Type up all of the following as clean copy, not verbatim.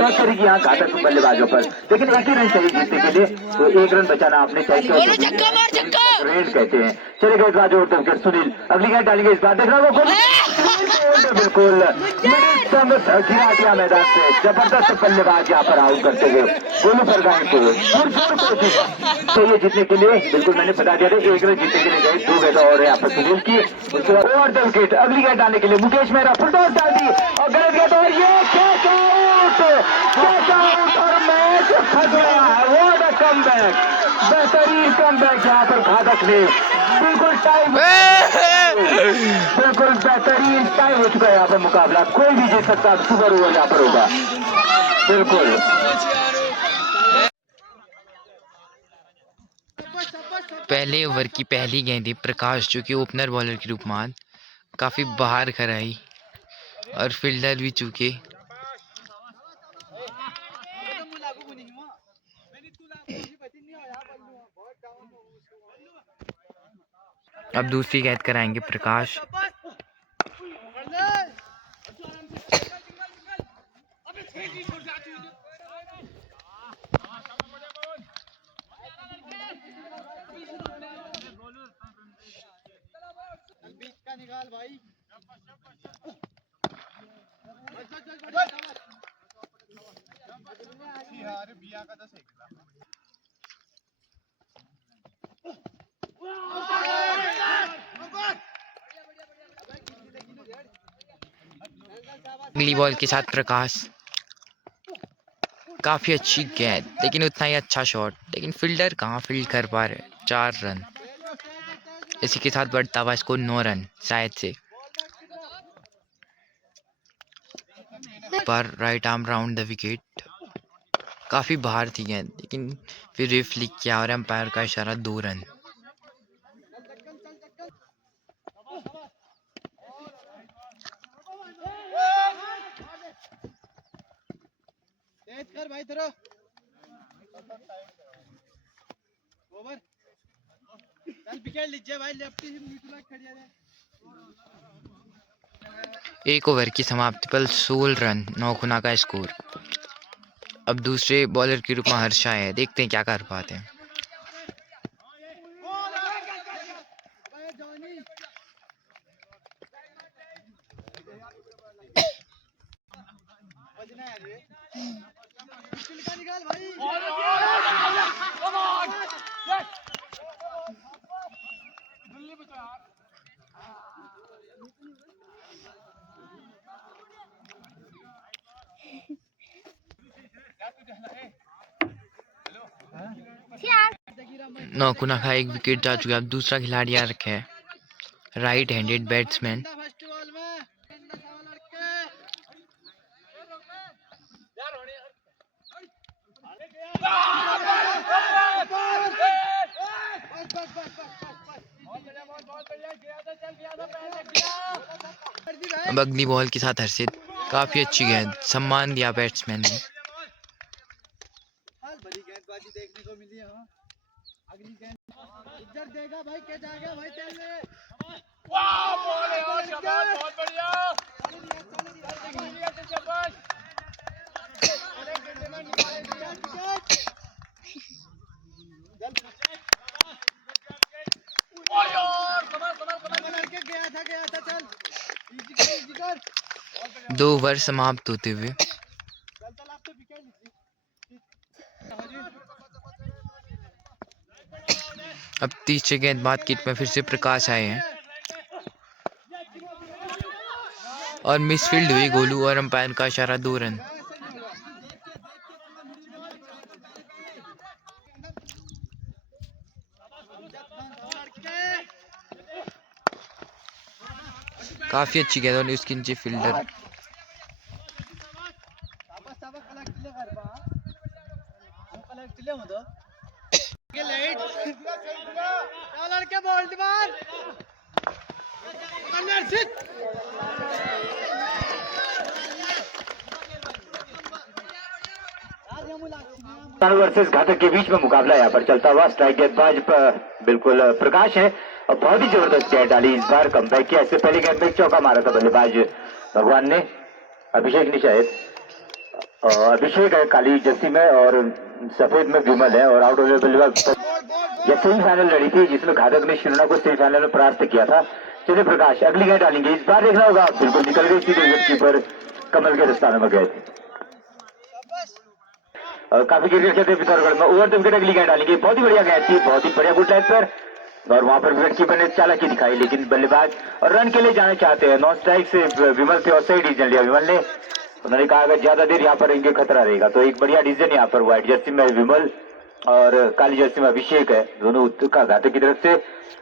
Attack करेगी यहाँ घातक बल्लेबाजों पर, लेकिन एक ही रन चाहिए जीतने के लिए, तो एक रन बचाना आपने तय किया, रेड कहते हैं। चले गए बाजू उड़ते हुए सुनील, अगली गेंद डालेंगे इस बार, देख रहा वो बिल्कुल गिरा दिया मैदान से, जबरदस्त बल्लेबाज यहाँ पर आउट करते हुए गोलू फरगान को कोशिश चाहिए जीतने के लिए, बिल्कुल मैंने बता दिया था, एक रन जीतने के लिए गए, 2 गेंद और यहाँ पर सुनील की, उसके बाद ओवर द विकेट, अगली गेंद डालने के लिए मुकेश मेहरा फुल टॉस डाल दी और गलत गेंद, और ये कैच आउट और मैच फंस गया है। व्हाट अ कमबैक, बेहतरीन कमबैक यहाँ पर घातक ने, बिल्कुल टाइम, बिल्कुल बेहतरीन टाइम हो चुका है यहाँ पर मुकाबला, कोई भी जीत सकता है, सुपर ओवर यहाँ पर होगा बिल्कुल। पहले ओवर की पहली गेंद प्रकाश जो कि ओपनर बॉलर के रूप में काफ़ी बाहर कराई और फील्डर भी चूके। अब दूसरी गेंद कराएंगे प्रकाश, निकाल भाई, बिया का अगली बॉल के साथ प्रकाश, काफ़ी अच्छी गेंद लेकिन उतना ही अच्छा शॉट, लेकिन फील्डर कहाँ फील्ड कर पा रहे। 4 रन, इसी के साथ बढ़ता हुआ स्कोर 9 रन शायद से। पर right arm round the wicket, काफ़ी बाहर थी गेंद, लेकिन फिर रेफ लिख किया और एम्पायर का इशारा 2 रन। कर भाई तेरा ओवर, चल विकेट लीजिए भाई, लेफ्टी से नीचे खड़ी है। एक ओवर की समाप्ति पर 16 रन 9 गुना का स्कोर। अब दूसरे बॉलर के रूप में हर्षा है, देखते हैं क्या कर पाते हैं। नौकुना का एक विकेट जा चुका है। अब दूसरा खिलाड़ी आ रखे है, राइट हैंडेड बैट्समैन। अब अगली बॉल के साथ हर्षित, काफी अच्छी गेंद, सम्मान दिया बैट्समैन ने। देखने को मिली है, अगली गेंद इधर देगा भाई, क्या जाएगा भाई तेल में, वाह बॉल यार, शाबाश, बहुत बढ़िया, शाबाश, गया था चल, इजी कर। 2 ओवर समाप्त होते हुए अब तीसरे गेंदबाज किट में फिर से प्रकाश आए हैं और मिसफील्ड हुई गोलू और अंपायर का इशारा 2 रन। काफी अच्छी गेंद और उसके नीचे फील्डर। वर्सेस घातक के बीच में मुकाबला यहाँ पर चलता हुआ। स्ट्राइक गेंदबाज बिल्कुल प्रकाश है और बहुत ही जबरदस्त गेंद डाली, इस बार कमबैक किया। इससे पहले गेंद में चौका मारा था बल्लेबाज भगवान ने, अभिषेक ने शायद। अभिषेक है काली जर्सी में और सफेद में विमल है और आउट ऑफ बल्लेबाज यह सेमीफाइनल लड़ी थी जिसमें घातक ने शिरोना को सेमीफाइनल में परास्त किया था। चलिए प्रकाश अगली गेंद डालेंगे, इस बार देखना होगा बिल्कुल निकल गई सीधे विकेट कीपर कमल के दस्ताने में गए और काफी क्रिकेट खेलते पिथौरागढ़ में। ओवर द विकेट अगली गेंद डालेंगे, बहुत ही बढ़िया गेंद थी, बहुत ही बढ़िया गुड लाइन पर और वहां पर विकेट कीपर ने चालाकी दिखाई लेकिन बल्लेबाज और रन के लिए जाना चाहते हैं। नॉन स्ट्राइक से विमल थे और सही डिसीजन लिया विमल ने। उन्होंने कहा अगर ज्यादा देर यहाँ पर इनके खतरा रहेगा तो एक बढ़िया डिसीजन यहाँ पर व्हाइट जर्सी में विमल और काली जर्सी में अभिषेक है, दोनों का घातक की तरफ से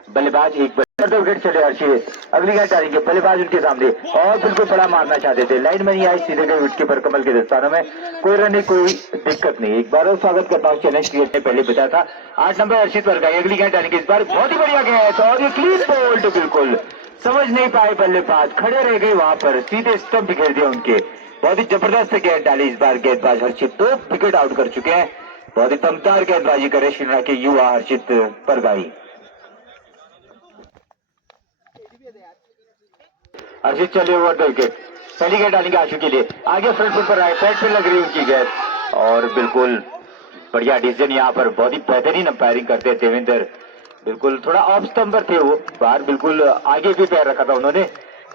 बल्लेबाज एक विकेट चले हर्षित अगली गेंद डालेंगे, बल्लेबाज उनके सामने और बिल्कुल बड़ा मारना चाहते थे, लाइन में नहीं आई, सीधे गए विकेट कीपर कमल के दस्तानों में। कोई रन नहीं, कोई दिक्कत नहीं। एक बार और स्वागत करता हूँ चैलेंज क्रिएट ने पहले बताया था 8 नंबर हर्षित पर गई अगली गेंद डालेंगे, इस बार बहुत ही बढ़िया गेंद और ये क्लीन बोल्ड बिल्कुल समझ नहीं पाए बल्लेबाज, खड़े रह गए वहां पर, सीधे स्टंप बिखेर दिया उनके। बहुत ही जबरदस्त गेंद डाली इस बार गेंदबाज हर्षित, 2 विकेट आउट कर चुके हैं। बहुत ही दमदार गेंदबाजी करे शिरोना के युवा हर्षित परगाई। हर्षित चले ओवर द विकेट, पहली गेंद डालेंगे आशु के लिए, आगे फ्रंट फुट पर आए, पैड पे लग रही उनकी गेंद और बिल्कुल बढ़िया डिसीजन यहाँ पर, बहुत ही बेहतरीन अंपायरिंग करते हैं देवेंद्र। बिल्कुल थोड़ा ऑफ स्टंप पर थे वो, बाहर बिल्कुल आगे भी पैर रखा था उन्होंने,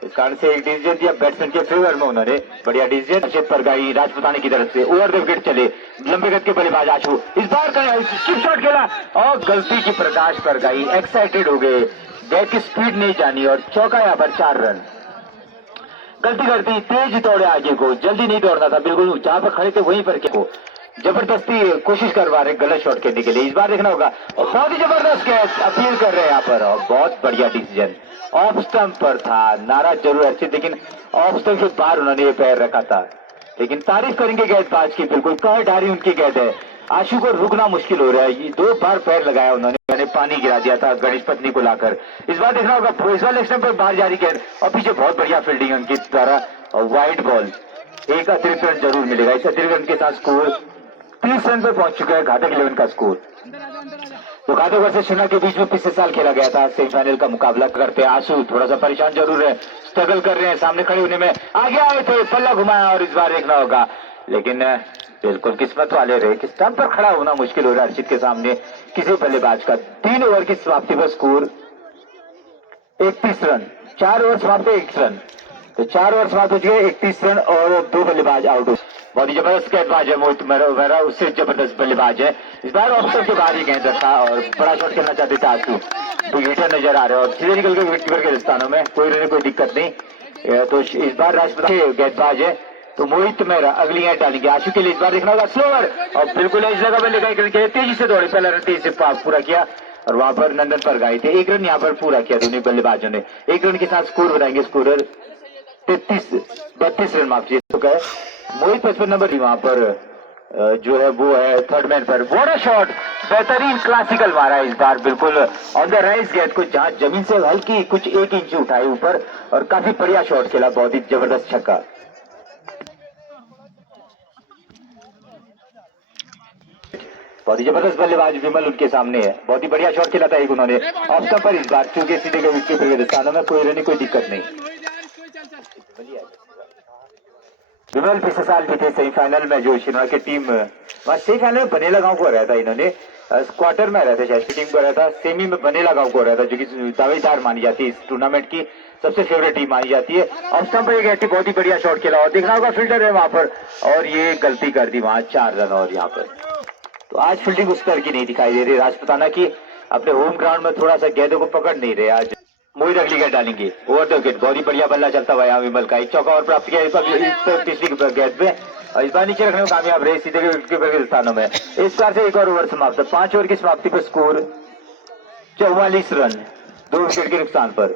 इस कारण से एक डिसीजन दिया बैट्समैन के फेवर में उन्होंने, बढ़िया डिसीजन। हर्षित परगाई राजपुतानी की तरफ से ओवर द विकेट चले, लंबे गत के बल्लेबाज आशु इस बार स्किप शॉट खेला और गलती की प्रकाश परगाई एक्साइटेड हो गए, बैट की स्पीड नहीं जानी और चौका यहाँ पर 4 रन। गलती करती तेज दौड़े आगे को, जल्दी नहीं दौड़ना था, बिल्कुल जहां पर खड़े थे वहीं पर को जबरदस्ती कोशिश करवा रहे गलत शॉट खेलने के लिए। इस बार देखना होगा और बहुत ही जबरदस्त कैच अपील कर रहे हैं यहाँ पर और बहुत बढ़िया डिसीजन। ऑफ स्टंप पर था, नाराज जरूर अच्छी, लेकिन ऑफ स्टंप के बाहर उन्होंने पैर रखा था, लेकिन तारीफ करेंगे गेंदबाज की, बिल्कुल कह ढारी उनकी गेंद है। आशु को रुकना मुश्किल हो रहा है, ये 2 बार पैर लगाया उन्होंने, मैंने पानी गिरा दिया था गणेश पत्नी को लाकर। इस बार देखना होगा भोजवाल लेग स्टंप पर बाहर जारी गेंद और पीछे बहुत बढ़िया फील्डिंग उनकी द्वारा और वाइड बॉल, एक अतिरिक्त रन जरूर मिलेगा। इस अतिरिक्त रन के साथ स्कोर 30 रन पर पहुंच चुका है घातक 11 का स्कोर। तो घातक वर्सेस शिरोना के बीच में पिछले साल खेला गया था सेमीफाइनल का मुकाबला करते आंसू थोड़ा सा परेशान जरूर है, स्ट्रगल कर रहे हैं सामने खड़े होने में, आगे आए थे पल्ला घुमाया और इस बार देखना होगा, लेकिन बिल्कुल किस्मत वाले रहे कि स्टंप पर खड़ा होना मुश्किल हो रहा है हर्षित के सामने किसी बल्लेबाज का। 3 ओवर की समाप्ति पर स्कोर 31 रन, 4 ओवर समाप्त 1 रन, तो 4 ओवर समाप्त हो चुके 31 रन और 2 बल्लेबाज आउट। बहुत ही जबरदस्त गेंदबाज है मोहित मेहरा, उससे जबरदस्त बल्लेबाज है। इस बार ऑप्शन के बाहर ही गेंद रखा और बड़ा शॉट खेलना चाहते थे आंसू, तो हिटर नजर आ रहे और सीधे निकल गए विकेट कीपर के स्थानों में, कोई दिक्कत नहीं। तो इस बार राष्ट्रपति गेंदबाज है तो मोहित मेहरा अगली गेंद डालेंगे आशु के लिए, इस बार देखना होगा स्लोवर और बिल्कुल इस जगह पर लेकर तेजी से दौड़े, पहला रन तेजी से पूरा किया और वहां पर नंदन पर गए थे, 1 रन यहाँ पर पूरा किया दोनों बल्लेबाजों ने। 1 रन के साथ स्कोर बनाएंगे स्कोरर 32 रन माफ चुका है। मोहित 55 नंबर वहां पर जो है वो है थर्ड मैन पर, बड़ा शॉट बेहतरीन क्लासिकल मारा इस बार, बिल्कुल ऑन द राइज गेंद को जहां जमीन से हल्की कुछ 1 इंच उठाई ऊपर और काफी बढ़िया शॉट खेला, बहुत ही जबरदस्त छक्का। बहुत ही जबरदस्त बल्लेबाज विमल उनके सामने है, बहुत ही बढ़िया शॉट खेला था एक उन्होंने ऑफ स्टंप पर, इस बार चूंकि सीधे के विकेट के स्थानों में कोई रन कोई दिक्कत नहीं। विमल पिछले साल भी थे सेमीफाइनल में जो शिरोना की टीम, वहां सेमीफाइनल में बनेला गांव को रहा था इन्होंने, क्वार्टर में रहता शायद टीम को रहा था, सेमी में बनेला गांव को रहा था जो कि दावेदार मानी जाती है इस टूर्नामेंट की, सबसे फेवरेट टीम मानी जाती है। ऑफ स्टंप पर एक बहुत ही बढ़िया शॉट खेला और देखना होगा फील्डर है वहां पर और ये गलती कर दी वहां 4 रन और यहाँ पर। तो आज फील्डिंग उस तरह की नहीं दिखाई दे रही राजपुताना की, अपने होम ग्राउंड में थोड़ा सा गेंदों को पकड़ नहीं रहे आज। मोहित अगली गेंद डालेंगे ओवर द विकेट, बहुत ही बढ़िया बल्ला चलता हुआ यहाँ विमल का, 1 चौका और प्राप्त किया पिछली गेंद पे और इस बार नीचे रखने में कामयाब रहे सीधे के स्थानों में। इस बार से 1 और ओवर समाप्त, 5 ओवर की समाप्ति पर स्कोर 44 रन 2 विकेट के नुकसान पर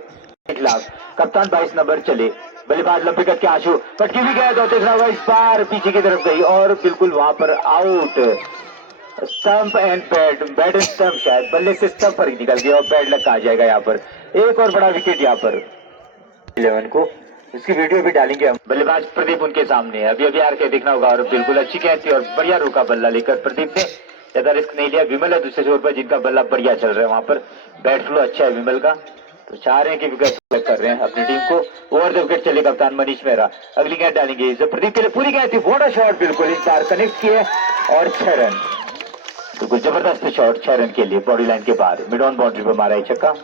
खिलाफ। कप्तान 22 नंबर चले, बल्लेबाज लंबे करके आशु पटकी भी गया, देखना होगा इस बार पीछे की तरफ गई और बिल्कुल वहां पर out. Stump and bat and stump, शायद बल्ले से स्टंप पर निकल गया और बैड लक आ जाएगा यहाँ पर, एक और बड़ा विकेट यहाँ पर 11 को, इसकी वीडियो भी डालेंगे हम। बल्लेबाज प्रदीप उनके सामने है, अभी आर के देखना होगा और बिल्कुल अच्छी कैच थी और बढ़िया रुका बल्ला लेकर प्रदीप ने, ज्यादा रिस्क नहीं लिया। विमल है दूसरे छोर पर जिनका बल्ला बढ़िया चल रहा है वहां पर, बैट फ्लो अच्छा है विमल का तो चाह रहे हैं कि विकेट कर रहे हैं अपनी टीम को। ओवर द विकेट चले कप्तान मनीष मेहरा, अगली गेंद डालेंगे प्रदीप के लिए, पूरी गेंद थी, व्हाट अ शॉट, बिल्कुल इस बार कनेक्ट किए और 6 रन, बिल्कुल जबरदस्त शॉट 6 रन के लिए बॉडी लाइन के बाहर, मिड ऑन बाउंड्री पर मारा है छक्का।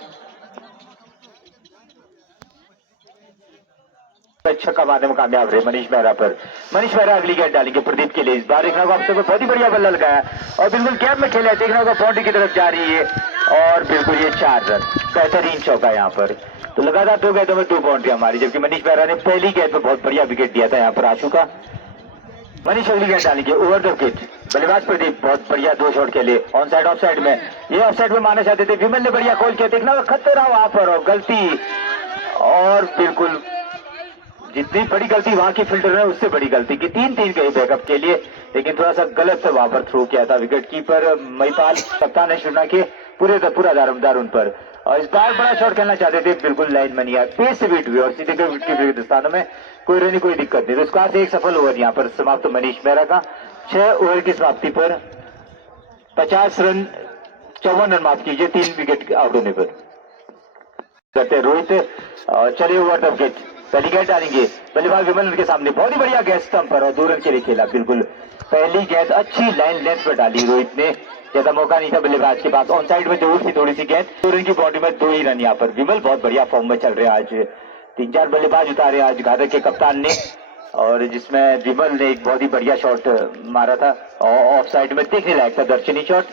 छक्का मारने में कामयाब रहे मनीष मेहरा पर। मनीष मेहरा अगली गेंद डालेंगे प्रदीप के लिए, इस बार देखना होगा आपसे बहुत ही बढ़िया बल्ला लगाया और बिल्कुल गैप में खेला है, देखना होगा बाउंड्री की तरफ जा रही है और बिल्कुल ये 4 रन, बेहतरीन चौका यहाँ पर। तो लगातार 2 गेंदों में 2 बाउंड्री हमारी, जबकि मनीष मेहरा ने पहली गेंद में बहुत बढ़िया विकेट दिया था यहाँ पर आशु का। मनीष अगली गेंद डालेंगे ओवर द विकेट, बल्लेबाज प्रदीप बहुत बढ़िया 2 शॉट खेले ऑन साइड ऑफ साइड में, ये ऑफ साइड में मारना चाहते थे, विमल ने बढ़िया कॉल किया, देखना होगा खतरा वहां पर और गलती, और बिल्कुल जितनी बड़ी गलती वहां की फील्डर ने उससे बड़ी गलती की, 3-3 गई बैकअप के लिए, लेकिन थोड़ा सा गलत से वहां पर थ्रो किया था विकेट कीपर महिपाल कप्तान ने शुरू के पूरा दारोमदार उन पर, और इस बार बड़ा शॉट खेलना चाहते थे, बिल्कुल लाइन में नहीं आया, पेस से बीट हुई और सीधे विकेट स्थानों में कोई रन कोई दिक्कत नहीं। तो इसका से एक सफल ओवर यहाँ पर समाप्त मनीष मेहरा का, 6 ओवर की समाप्ति पर 50 रन 54 रन माफ कीजिए 3 विकेट आउट होने पर करते रोहित। चलिए ओवर द विकेट, पहली गेंद डालेंगे बल्लेबाज विमल उनके सामने, बहुत ही बढ़िया गेंद स्टंप पर और 2 रन के लिए खेला, बिल्कुल पहली गेंद अच्छी लाइन लेंथ पर डाली रोहित ने, ज्यादा मौका नहीं था बल्लेबाज के पास, ऑन साइड में जरूर थी थोड़ी सी गेंद, 2 रन की बाउंड्री में 2 ही रन यहाँ पर। विमल बहुत बढ़िया फॉर्म में चल रहे हैं आज, 3-4 बल्लेबाज उतारे आज घातक के कप्तान ने, और जिसमें विमल ने एक बहुत ही बढ़िया शॉट मारा था ऑफ साइड में, देखने लायक था दर्शनी शॉट,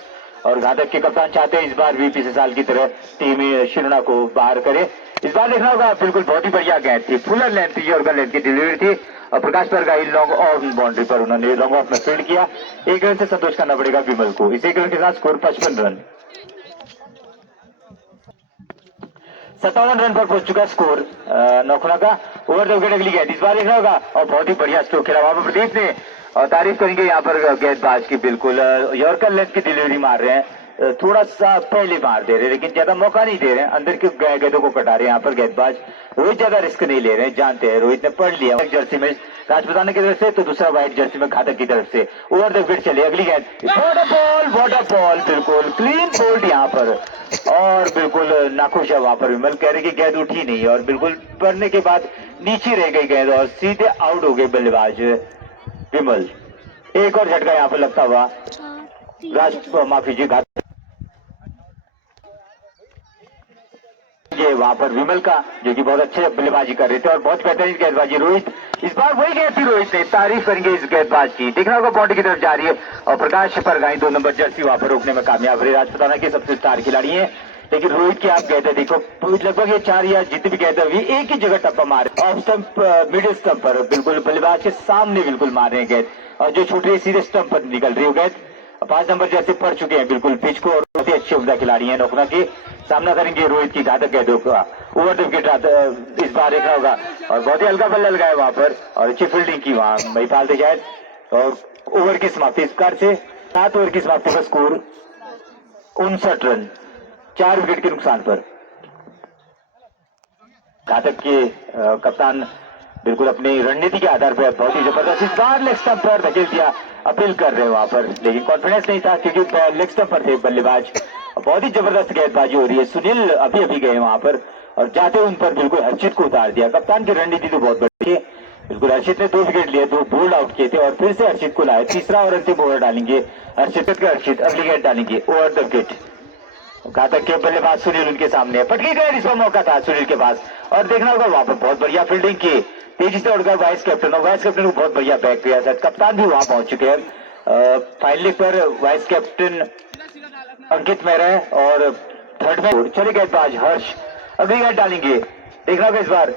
और घातक के कप्तान चाहते हैं इस बार भी पिछले साल की तरह टीम शिरोना को बाहर करे। इस बार देखना होगा बिल्कुल बहुत ही बढ़िया गेंद थी, फुलर लेंथ थी और लेंथ की डिलीवरी थी, और प्रकाश परगाई लॉन्ग ऑफ बाउंड्री पर उन्होंने लॉन्ग ऑफ में फील्ड किया, 1 रन से संतोष करना पड़ेगा विमल को, इस 1 रन के साथ स्कोर 55 रन, 57 रन पर पहुंच चुका स्कोर नौखुना का। ओवर द विकेट अगली गेंद, इस बार देखना होगा और बहुत ही बढ़िया स्ट्रोक खेला वहां पर प्रदीप ने, और तारीफ करेंगे यहाँ पर गेंदबाज की, बिल्कुल यॉर्कर लेंथ की डिलीवरी मार रहे हैं, थोड़ा सा पहले मार दे रहे हैं लेकिन ज्यादा मौका नहीं दे रहे हैं, अंदर के गेंदों को कटा रहे हैं यहाँ पर गेंदबाज। रोहित ज्यादा रिस्क नहीं ले रहे हैं, जानते हैं रोहित ने पढ़ लिया, एक जर्सी में राजपुताना की तरफ से तो दूसरा व्हाइट जर्सी में घातक की तरफ से। ओवर द विकेट चले अगली गेंद, व्हाट अ बॉल, बिल्कुल क्लीन बोल्ड यहाँ पर, और बिल्कुल नाखुश है वहां पर विमल, कह रहे कि गेंद उठी नहीं और बिल्कुल पढ़ने के बाद नीचे रह गई गेंद और सीधे आउट हो गए बल्लेबाज विमल। एक और झटका यहाँ पर लगता हुआ माफी जी घातक ये वहां पर विमल का, जो कि बहुत अच्छे बल्लेबाजी कर रहे थे और बहुत बेहतरीन गेंदबाजी रोहित, इस बार वही गेंद थी रोहित ने, तारीफ करेंगे इस गेंदबाज की, देखना होगा बाउंड्री की तरफ जा रही है और प्रकाश परगाई 2 नंबर जर्सी वहां पर रोकने में कामयाब रहे, राजपुताना के सबसे स्टार खिलाड़ी हैं, लेकिन रोहित की आप गेंद देखो लगभग ये 4 या जितनी भी गेंद हुई एक ही जगह टप्पा मारे, ऑफ स्टंप मिडिल स्टंप पर बिल्कुल बल्लेबाज के सामने बिल्कुल मार रहे हैं गेंद, और जो छूट रही है सीधे स्टंप पर निकल रही है गेंद। 5 नंबर जैसे पढ़ चुके हैं बिल्कुल पिच को और बहुत ही अच्छे उम्दा खिलाड़ी हैं नौखुना के, सामना करेंगे रोहित की घातक गेंदों का। ओवर द विकेट इस बार देखना होगा और बहुत ही हल्का बल्ला लगाया वहां पर और अच्छी फील्डिंग की वहां महिपाल थे शायद, और ओवर की समाप्ति इस कार से 7 ओवर की समाप्ति का स्कोर 59 रन 4 विकेट के नुकसान पर। घातक के कप्तान बिल्कुल अपनी रणनीति के आधार पर बहुत ही जबरदस्त इस बार लेग स्टंप पर धकेल दिया, अपील कर रहे हैं वहां पर, लेकिन कॉन्फिडेंस नहीं था क्योंकि लेग स्टंप पर थे बल्लेबाज, बहुत ही जबरदस्त गेंदबाजी हो रही है। सुनील अभी गए वहां पर और जाते उन पर बिल्कुल हर्षित को उतार दिया, कप्तान की रणनीति तो बहुत बड़ी है, बिल्कुल हर्षित ने 2 विकेट लिए, 2 बोल्ड आउट किए थे और फिर से हर्षित को लाए, तीसरा और अंतिम ओवर डालेंगे हर्षित अगली गेंद डालेंगे ओवर द विकेट। घातक के बल्लेबाज सुनील उनके सामने, पटकी गए, इसका मौका था सुनील के पास और देखना होगा वहां पर बहुत बढ़िया फील्डिंग की, तेजी से उड़कर वाइस कैप्टन और वाइस कैप्टन को बहुत बढ़िया बैक किया, शायद कप्तान भी वहां पहुंच चुके हैं। फाइनली पर वाइस कैप्टन अंकित मेहरा और थर्ड में चले गेंदबाज हर्ष अगली गेंद डालेंगे, देखना होगा इस बार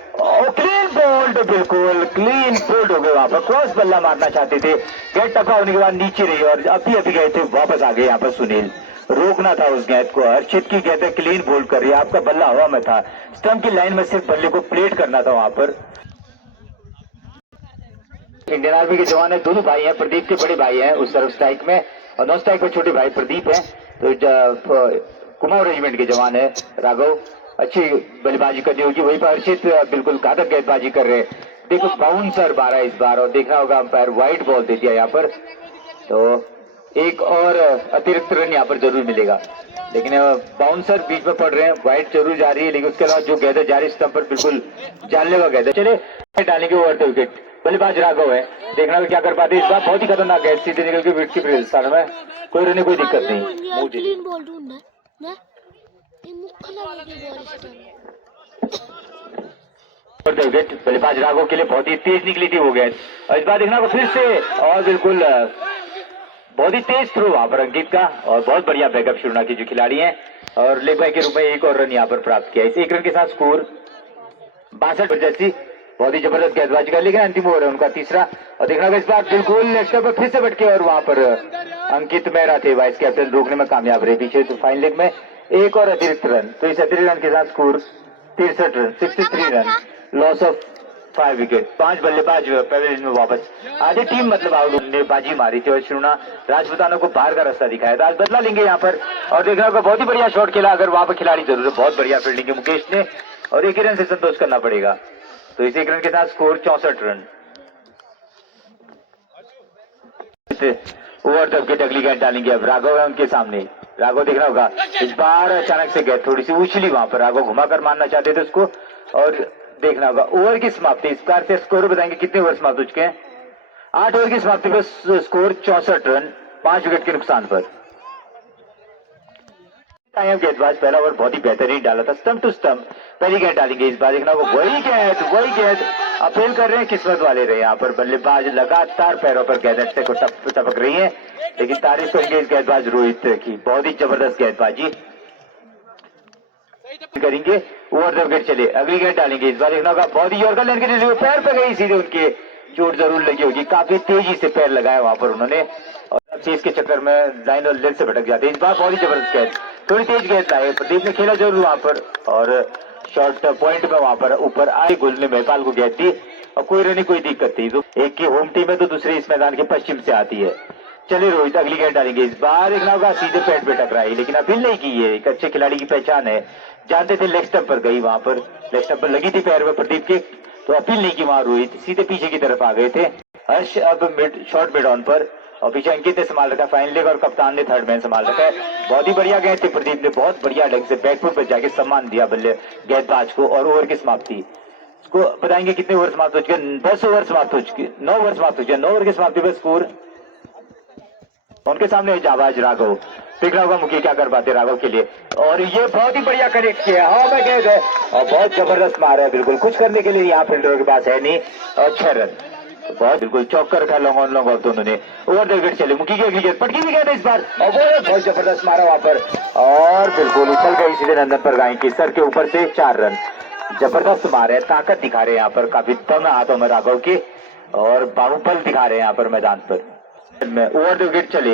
क्लीन बोल्ड, बिल्कुल क्लीन बोल्ड हो गए, वहां पर क्रॉस बल्ला मारना चाहते थे, गेंद टपा होने के बाद नीचे रही और अभी गए थे वापस आ गए यहाँ पर सुनील, रोकना था उस गेंद को, हर्षित की गेंद क्लीन बोल्ड कर रही है, आपका बल्ला हवा में था, स्टंप की लाइन में सिर्फ बल्ले को प्लेट करना था वहां पर। इंडियन आर्मी के जवान है, दोनों भाई हैं, प्रदीप के बड़े भाई हैं उस तरफ स्ट्राइक में और नॉन स्ट्राइक में छोटे भाई प्रदीप हैं, तो कुमाऊं रेजिमेंट के जवान है राघव, अच्छी बल्लेबाजी करनी होगी, वहीं पर हर्षित बिल्कुल घातक गेंदबाजी कर रहे हैं, देखो बाउंसर 12 इस बार और देखना होगा अंपायर वाइड बॉल दे दिया यहाँ पर, तो एक और अतिरिक्त रन यहाँ पर जरूर मिलेगा, लेकिन बाउंसर बीच में पड़ रहे हैं, वाइड जरूर जा रही है, लेकिन उसके बाद जो गेंद है जा रही स्टंप पर बिल्कुल जानलेवा गेंद है। चले डालेंगे ओवर द विकेट, बल्लेबाज राघव है, देखना क्या कर पाते हैं इस बार। बहुत ही खतरनाक गेंद सीधे निकल के विकेट की स्थान में, कोई रन कोई दिक्कत नहीं। विकेट बल्लेबाज राघव के लिए बहुत ही तेज निकली थी वो गेंद, और इस बार देखना को फिर से, और बिल्कुल बहुत ही तेज थ्रो वहां पर अंकित का, और बहुत बढ़िया बैकअप शुरू की जो खिलाड़ी हैं, और लेग बाय के रूप में एक और रन यहाँ पर प्राप्त किया। इस एक रन के साथ स्कोर 62 जैसी बहुत ही जबरदस्त गेंदबाजी का, लेकिन अंतिम ओवर है उनका तीसरा, और देखना होगा इस बार बिल्कुल लेग स्टंप पर फिर से भटके, और वहां पर अंकित मेहरा थे वाइस कैप्टन, रोकने में कामयाब रहे पीछे। तो फाइनल लेग में एक और अतिरिक्त रन, तो इस अतिरिक्त रन के साथ score 63 run, 63 run, loss of 5 wicket. 5 बल्लेबाज पवेलियन में वापस, आधी टीम मतलब आउट ने बाजी मारी थी, और श्रीना राजपूताना को बाहर का रास्ता दिखाया था। आज बदला लेंगे यहाँ पर, और देखना होगा बहुत ही बढ़िया शॉट खेला, अगर वहां पर खिलाड़ी जरूर है, बहुत बढ़िया फील्डिंग है मुकेश ने, और एक ही रन से संतोष करना पड़ेगा। तो इस एक रन के साथ score 64 run. Over the wicket अगली गेंद डालेंगे अब, राघव है उनके सामने, राघव देखना होगा इस बार अचानक से गेंद थोड़ी सी उछली वहां पर, राघव घुमाकर मारना चाहते थे उसको, और देखना होगा ओवर की समाप्ति, इस बार से स्कोर बताएंगे कितने ओवर समाप्त हो चुके हैं। 8 ओवर की समाप्ति पर स्कोर 64 रन, 5 विकेट के नुकसान पर। गेंदबाज पहला ओवर बहुत ही बेहतरीन डाला था, स्टंप टू स्टंप पहली गेंद डालेंगे इस बार, देखना होगा वही गेंद अपील कर रहे हैं, किस्मत वाले रहे यहाँ पर बल्लेबाज, लगातार पैरों पर गेंद को टपक रही है, लेकिन तारीफ करेंगे इस गेंदबाज रोहित की, बहुत ही जबरदस्त गेंदबाजी करेंगे। ओवर द विकेट चले अगली गेंद डालेंगे इस बार, देखना होगा बहुत ही यॉर्कर लेने के लिए पैर पे गई सीधे, उनके चोट जरूर लगी होगी, काफी तेजी से पैर लगाया वहां पर उन्होंने, और तेज के चक्कर में लाइन और लेग से भटक जाते हैं। इस बार बहुत ही जबरदस्त गेंद, थोड़ी तेज गेंद लाए, प्रदीप ने खेला जरूर वहां पर, और शॉर्ट पॉइंट में वहां पर ऊपर आए गोल ने महिपाल को गेंद दी, और कोई रन कोई दिक्कत नहीं, तो एक की होम टीम है तो दूसरी इस मैदान के पश्चिम से आती है। चलिए रोहित अगली गेंद डालेंगे इस बार, देखना होगा सीधे पैड पे टकराई, लेकिन अपील नहीं की, है एक अच्छे खिलाड़ी की पहचान है, जानते थे लेग स्टंप पर गई, वहां पर लेग स्टंप पर लगी थी पैर में प्रदीप के, तो अपील नहीं की वहां रोहित, सीधे पीछे की तरफ आ गए थे। हर्ष अब शॉर्ट मिड ऑन पर, और पीछे अंकित ने संभाल रखा फाइनल लेग, और कप्तान ने थर्ड मैन संभाल रखा है। बहुत ही बढ़िया गेंद थी, प्रदीप ने बहुत बढ़िया लेग से बैकफुट पर जाके सम्मान दिया बल्ले गेंदबाज को, और ओवर की समाप्ति इसको बताएंगे कितने ओवर समाप्त हो चुके, 10 ओवर समाप्त हो चुके, 9 ओवर समाप्त हो चुके, 9 ओवर की समाप्ति पर स्कोर उनके सामने जाबाज राघव, देखना होगा मुखी क्या कर पाते राघव के लिए, और ये बहुत ही बढ़िया कनेक्ट किया, हाँ मैं कह गए, और बहुत जबरदस्त मार है, बिल्कुल कुछ करने के लिए यहाँ फील्डर के पास है नहीं, और 6 रन, बहुत बिल्कुल चौक कर रखा लॉन्ग ऑन लॉन्ग ऑफ दोनों ने। ओवर द विकेट चले मुखी की अगली गेंद, पटकी भी गए इस बार, और वो बहुत जबरदस्त मारा वहां पर, और बिल्कुल उछल गई सीधे नंदन पर गाय की सर के ऊपर से 4 रन, जबरदस्त मार है, ताकत दिखा रहे हैं यहाँ पर, काफी दम हाथों में राघव के, और बाहुबल दिखा रहे हैं यहाँ पर मैदान पर। ओवर द विकेट चले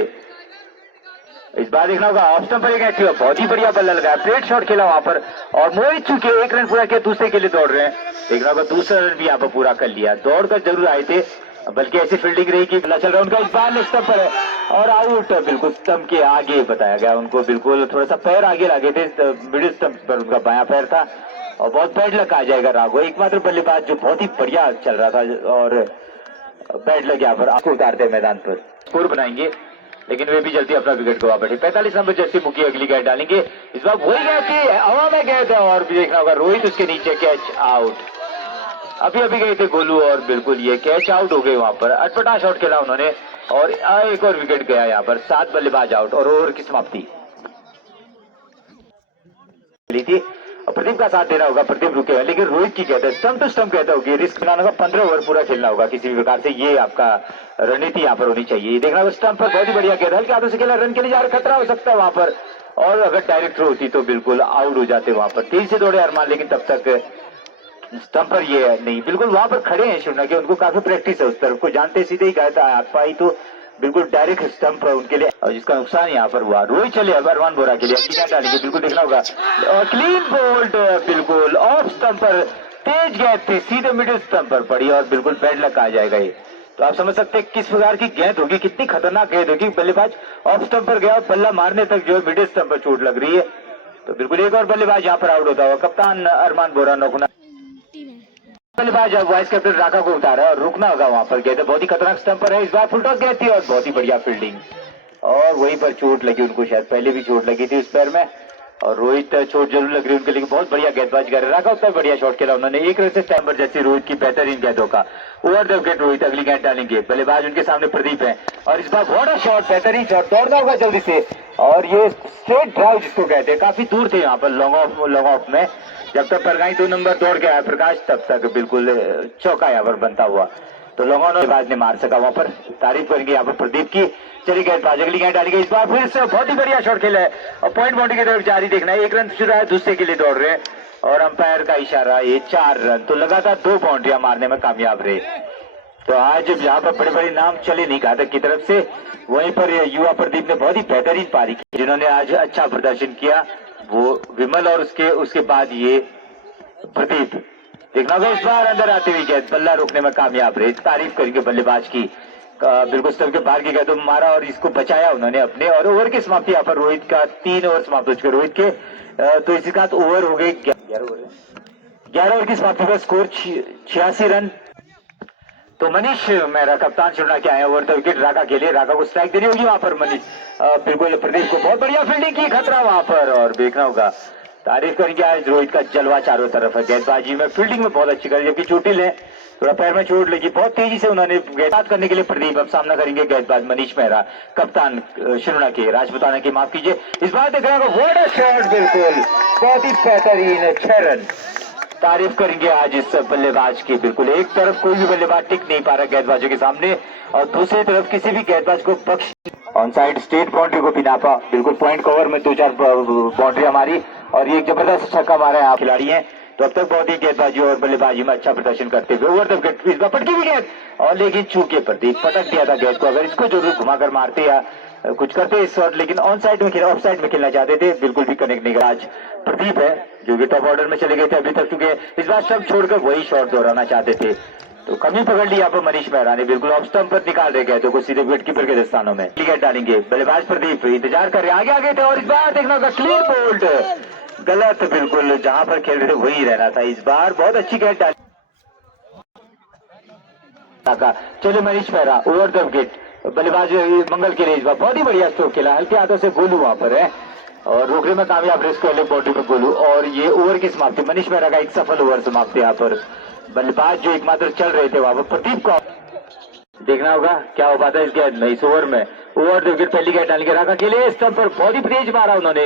इस बार, देखना होगा ऑफ स्टंप पर एक बहुत ही बढ़िया बल्ला लगाया, प्लेट शॉट खेला वहां पर, और मोहित चुके 1 रन पूरा किया, दूसरे के लिए दौड़ रहे हैं, देखना होगा दूसरा रन भी यहाँ पर पूरा कर लिया, दौड़ कर जरूर आए थे, बल्कि ऐसी फील्डिंग रही कि बल्ला चल रहा है उनका, इस बार स्टंप पर है, और आउट, बिल्कुल स्टंप के आगे बताया गया उनको, बिल्कुल थोड़ा सा पैर आगे लगे थे, मिडिल स्टंप पर उनका बायां पैर था, और बहुत बैड लग आ जाएगा राघव, एकमात्र बल्लेबाज जो बहुत ही बढ़िया चल रहा था, और बैड लग गया पर आपको उतारते मैदान पर, स्कोर बनाएंगे, लेकिन वे भी जल्दी अपना विकेट गवा बैठे। 45 नंबर जर्सी मुखी अगली गेंद डालेंगे इस बार, वही गेंद थी हवा में गेंद है, और भी देखना होगा रोहित उसके नीचे, कैच आउट, अभी गए थे गोलू, और बिल्कुल ये कैच आउट हो गए वहां पर, अटपटा शॉट खेला उन्होंने, और एक और विकेट गया यहाँ पर, 7 बल्लेबाज आउट, और ओवर की समाप्ति ली थी, और प्रदीप का साथ देना होगा, प्रदीप रुके हैं, लेकिन रोहित की कहते हैं स्टंप टू स्टंप कहता होगी, रिस्क बनाना होगा, 15 ओवर पूरा खेलना होगा किसी भी प्रकार से, ये आपका रणनीति यहाँ पर होनी चाहिए। देखना होगा स्टंप पर बहुत ही बढ़िया गेंद, हल्के हाथों से खेला, रन के लिए जा रहा, खतरा हो सकता है वहां पर, और अगर डायरेक्ट थ्रो होती तो बिल्कुल आउट हो जाते वहां पर, तेज से दौड़े अरमान, लेकिन तब तक स्टंप पर ये नहीं, बिल्कुल वहां पर खड़े हैं शिवना के, उनको काफी प्रैक्टिस है उस तरफ को, जानते सीधे ही कहता है हाथ पाई तो बिल्कुल डायरेक्ट स्टंप उनके लिए, और जिसका नुकसान यहाँ पर हुआ। रोहित चले अब अरमान बोरा के लिए अपनी गेंद डालेंगे, बिल्कुल देखना होगा, और क्लीन बोल्ड, बिल्कुल ऑफ स्टंप पर तेज गेंद थी, सीधे मिडिल स्टंप पर पड़ी, और बिल्कुल बैड लक आ जाएगा ये, तो आप समझ सकते हैं किस प्रकार की गेंद होगी, कितनी खतरनाक गेंद होगी, बल्लेबाज ऑफ स्टंप पर गया, बल्ला मारने तक जो मिडिल स्टंप पर चोट लग रही है, तो बिल्कुल एक और बल्लेबाज यहाँ पर आउट होता हुआ, कप्तान अरमान बोरा नौकुना बल्लेबाज अब वाइस कैप्टन राका को उतारा, और रुकना होगा वहां पर, गेंद बहुत ही खतरनाक स्टंप पर है, इस बार फुल टॉस गेंद थी, और बहुत ही बढ़िया फील्डिंग, और वहीं पर चोट लगी उनको, शायद पहले भी चोट लगी थी उस पैर में, और रोहित चोट जरूर लग रही उनके, लेकिन बहुत बढ़िया गेंदबाजी कर रहा था, बढ़िया शॉट खेला उन्होंने। एक रन से स्टैम्पर जैसी रोहित की बेहतरीन गेंदों का। ओवर द विकेट रोहित अगली गेंद डालेंगे। बल्लेबाज उनके सामने प्रदीप है, और इस बार बड़ा शॉट, बेहतरीन शॉट, दौड़ना होगा जल्दी से, और ये स्ट्रेट ड्राइव जिसको कहते हैं। काफी दूर थे यहाँ पर लॉन्ग ऑफ में, जब तक परगाई 2 नंबर दौड़ के आया प्रकाश, तब तक बिल्कुल चौका यहाँ पर बनता हुआ, तो गेंदबाज ने मार सका वहां पर। तारीफ करेंगे यहाँ पर प्रदीप की। चली गेंदबाज अगली गेंद डाली गई, इस बार फिर से बहुत ही बढ़िया शॉट खेला है, और पॉइंट बाउंड्री की तरफ जारी देखना है। 1 रन शुरू है, दूसरे के लिए दौड़ रहे हैं, और अंपायर का इशारा, ये 4 रन, तो लगातार 2 बाउंड्रियां मारने में कामयाब रहे। तो आज यहाँ पर बड़े बड़े नाम चले नहीं घातक की तरफ से, वहीं पर युवा प्रदीप ने बहुत ही बेहतरीन पारी की, जिन्होंने आज अच्छा प्रदर्शन किया, वो विमल और उसके बाद ये प्रदीप। देखना होगा इस बार अंदर आते हुए गेंद, बल्ला रोकने में कामयाब रहे। तारीफ करेंगे बल्लेबाज की, बिल्कुल स्टंप के बाहर की गेंद मारा और इसको बचाया उन्होंने अपने। और ओवर की समाप्ति यहाँ पर रोहित का 3 ओवर समाप्त हो चुके रोहित के, तो इसी का ओवर हो गए 11 ओवर की समाप्ति पर स्कोर 86 रन। तो मनीष मेहरा कप्तान चुना के आए ओवर द विकेट राका के लिए। राका को स्ट्राइक देनी होगी वहां पर मनीष, बिल्कुल प्रदीप को बहुत बढ़िया फील्डिंग की, खतरा वहां पर, और देखना होगा। तारीफ करेंगे आज रोहित का जलवा चारों तरफ है, गेंदबाजी में फील्डिंग में बहुत अच्छी करी, जबकि चोटिल है, थोड़ा पैर में चोट लगी, बहुत तेजी से उन्होंने गेंदबाज करने के लिए प्रदीप। अब सामना करेंगे गेंदबाज मनीष मेहरा, कप्तान शिरोना के, राजपुताना की, माफ कीजिए। इस बार देख रहा होगा व्हाट अ शॉट, बिल्कुल बहुत ही बेहतरीन 6 रन। तारीफ करेंगे आज इस बल्लेबाज की, बिल्कुल एक तरफ कोई भी बल्लेबाज टिक नहीं पा रहा गेंदबाजों के सामने, और दूसरी तरफ किसी भी गेंदबाज को बख्श। ऑन साइड स्टेट बाउंड्री को भी नापा, बिल्कुल पॉइंट कवर में 2-4 बाउंड्री हमारी, और ये जबरदस्त छक्का मारा है आप खिलाड़ी हैं। तो अब तक बहुत ही गेंदबाजी और बल्लेबाजी में अच्छा प्रदर्शन करते हुए ओवर द विकेट, इस बार पटकी भी गेंद, और लेकिन चूके प्रदीप पटक दिया था गेंद को। अगर इसको जरूर घुमाकर मारते या कुछ करते इस शॉट, लेकिन ऑन साइड में ऑफ साइड में खेलना चाहते थे, बिल्कुल भी कनेक्ट नहीं। आज प्रदीप है जो कि टॉप ऑर्डर में चले गए थे अभी तक, चुके इस बार स्टंप छोड़कर वही शॉट दोहराना चाहते थे, तो कमी पकड़ ली यहाँ पर मनीष मेहरा ने, बिल्कुल ऑफ स्टंप पर निकाल रहे गए तो कुछ सीधे विकेट कीपर के स्थानों में विकेट डालेंगे। बल्लेबाज प्रदीप इंतजार कर रहे, आगे आगे थे, और इस बार देखना होगा क्लीन बोल्ड, गलत, बिल्कुल जहां पर खेल रहे थे वही रहना था। इस बार बहुत अच्छी गेंद डाली, चले Manish Mehra over the wicket, बल्लेबाज मंगल के लिए इस बार बहुत ही बढ़िया स्ट्रोक खेला, हल्के हाथों से गोलू वहां पर है, और रोकने में कामयाब रेस को बॉडी में गोलू। और ये ओवर की समाप्ति, मनीष मेहरा का एक सफल ओवर समाप्त यहाँ पर। बल्लेबाज जो एकमात्र चल रहे थे वहां पर प्रदीप को देखना होगा क्या हो पाता है इस गेंद में, इस ओवर में। ओवर द विकेट पहली गेंद डाल के रखा के लिए, स्टंप पर बहुत ही तेज मारा उन्होंने,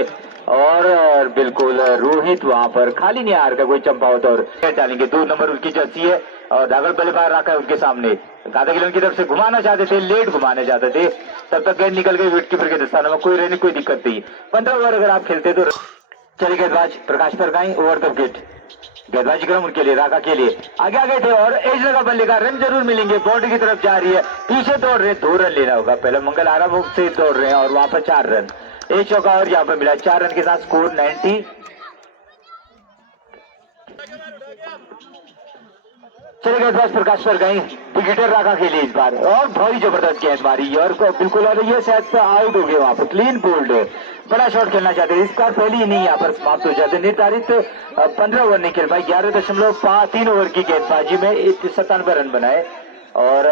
और बिल्कुल रोहित वहां पर खाली नहीं हार का कोई चंपा होता, और गेंद डालेंगे। 2 नंबर उनकी जर्सी है, और दागल बल्लेबाज रखा है उनके सामने, गादा गिलन की तरफ से घुमाना चाहते थे, लेट घुमाने चाहते थे, तब तक गेंद निकल गई विकेट कीपर के दस्तानों में, कोई रहने कोई दिक्कत नहीं। 15 ओवर अगर आप खेलते तो चले गेंदबाज प्रकाश परगाई ओवर द विकेट, गेंदबाजी क्रम उनके लिए, राका के लिए, आगे आगे थे, और एज लगा बल्ले का, रन जरूर मिलेंगे, बाउंड्री की तरफ जा रही है, पीछे दौड़ रहे, 2 रन लेना होगा। पहले मंगल आराम से दौड़ रहे हैं, और वहां पर 4 रन, एक चौका और यहाँ पर मिला, 4 रन के साथ स्कोर 90। चले गेंदबाज प्रकाश पर गई, विकेटर राका के लिए इस बार, और बहुत ही जबरदस्त गेंद मारी, और बिल्कुल, और ये शायद आउट हो गए वहां पर, क्लीन बोल्ड, बड़ा शॉट खेलना चाहते थे, इस बार पहली इनिंग यहाँ पर समाप्त हो जाते। निर्धारित 15 ओवर नहीं खेल पाई, 11.3 ओवर की गेंदबाजी में 97 रन बनाए, और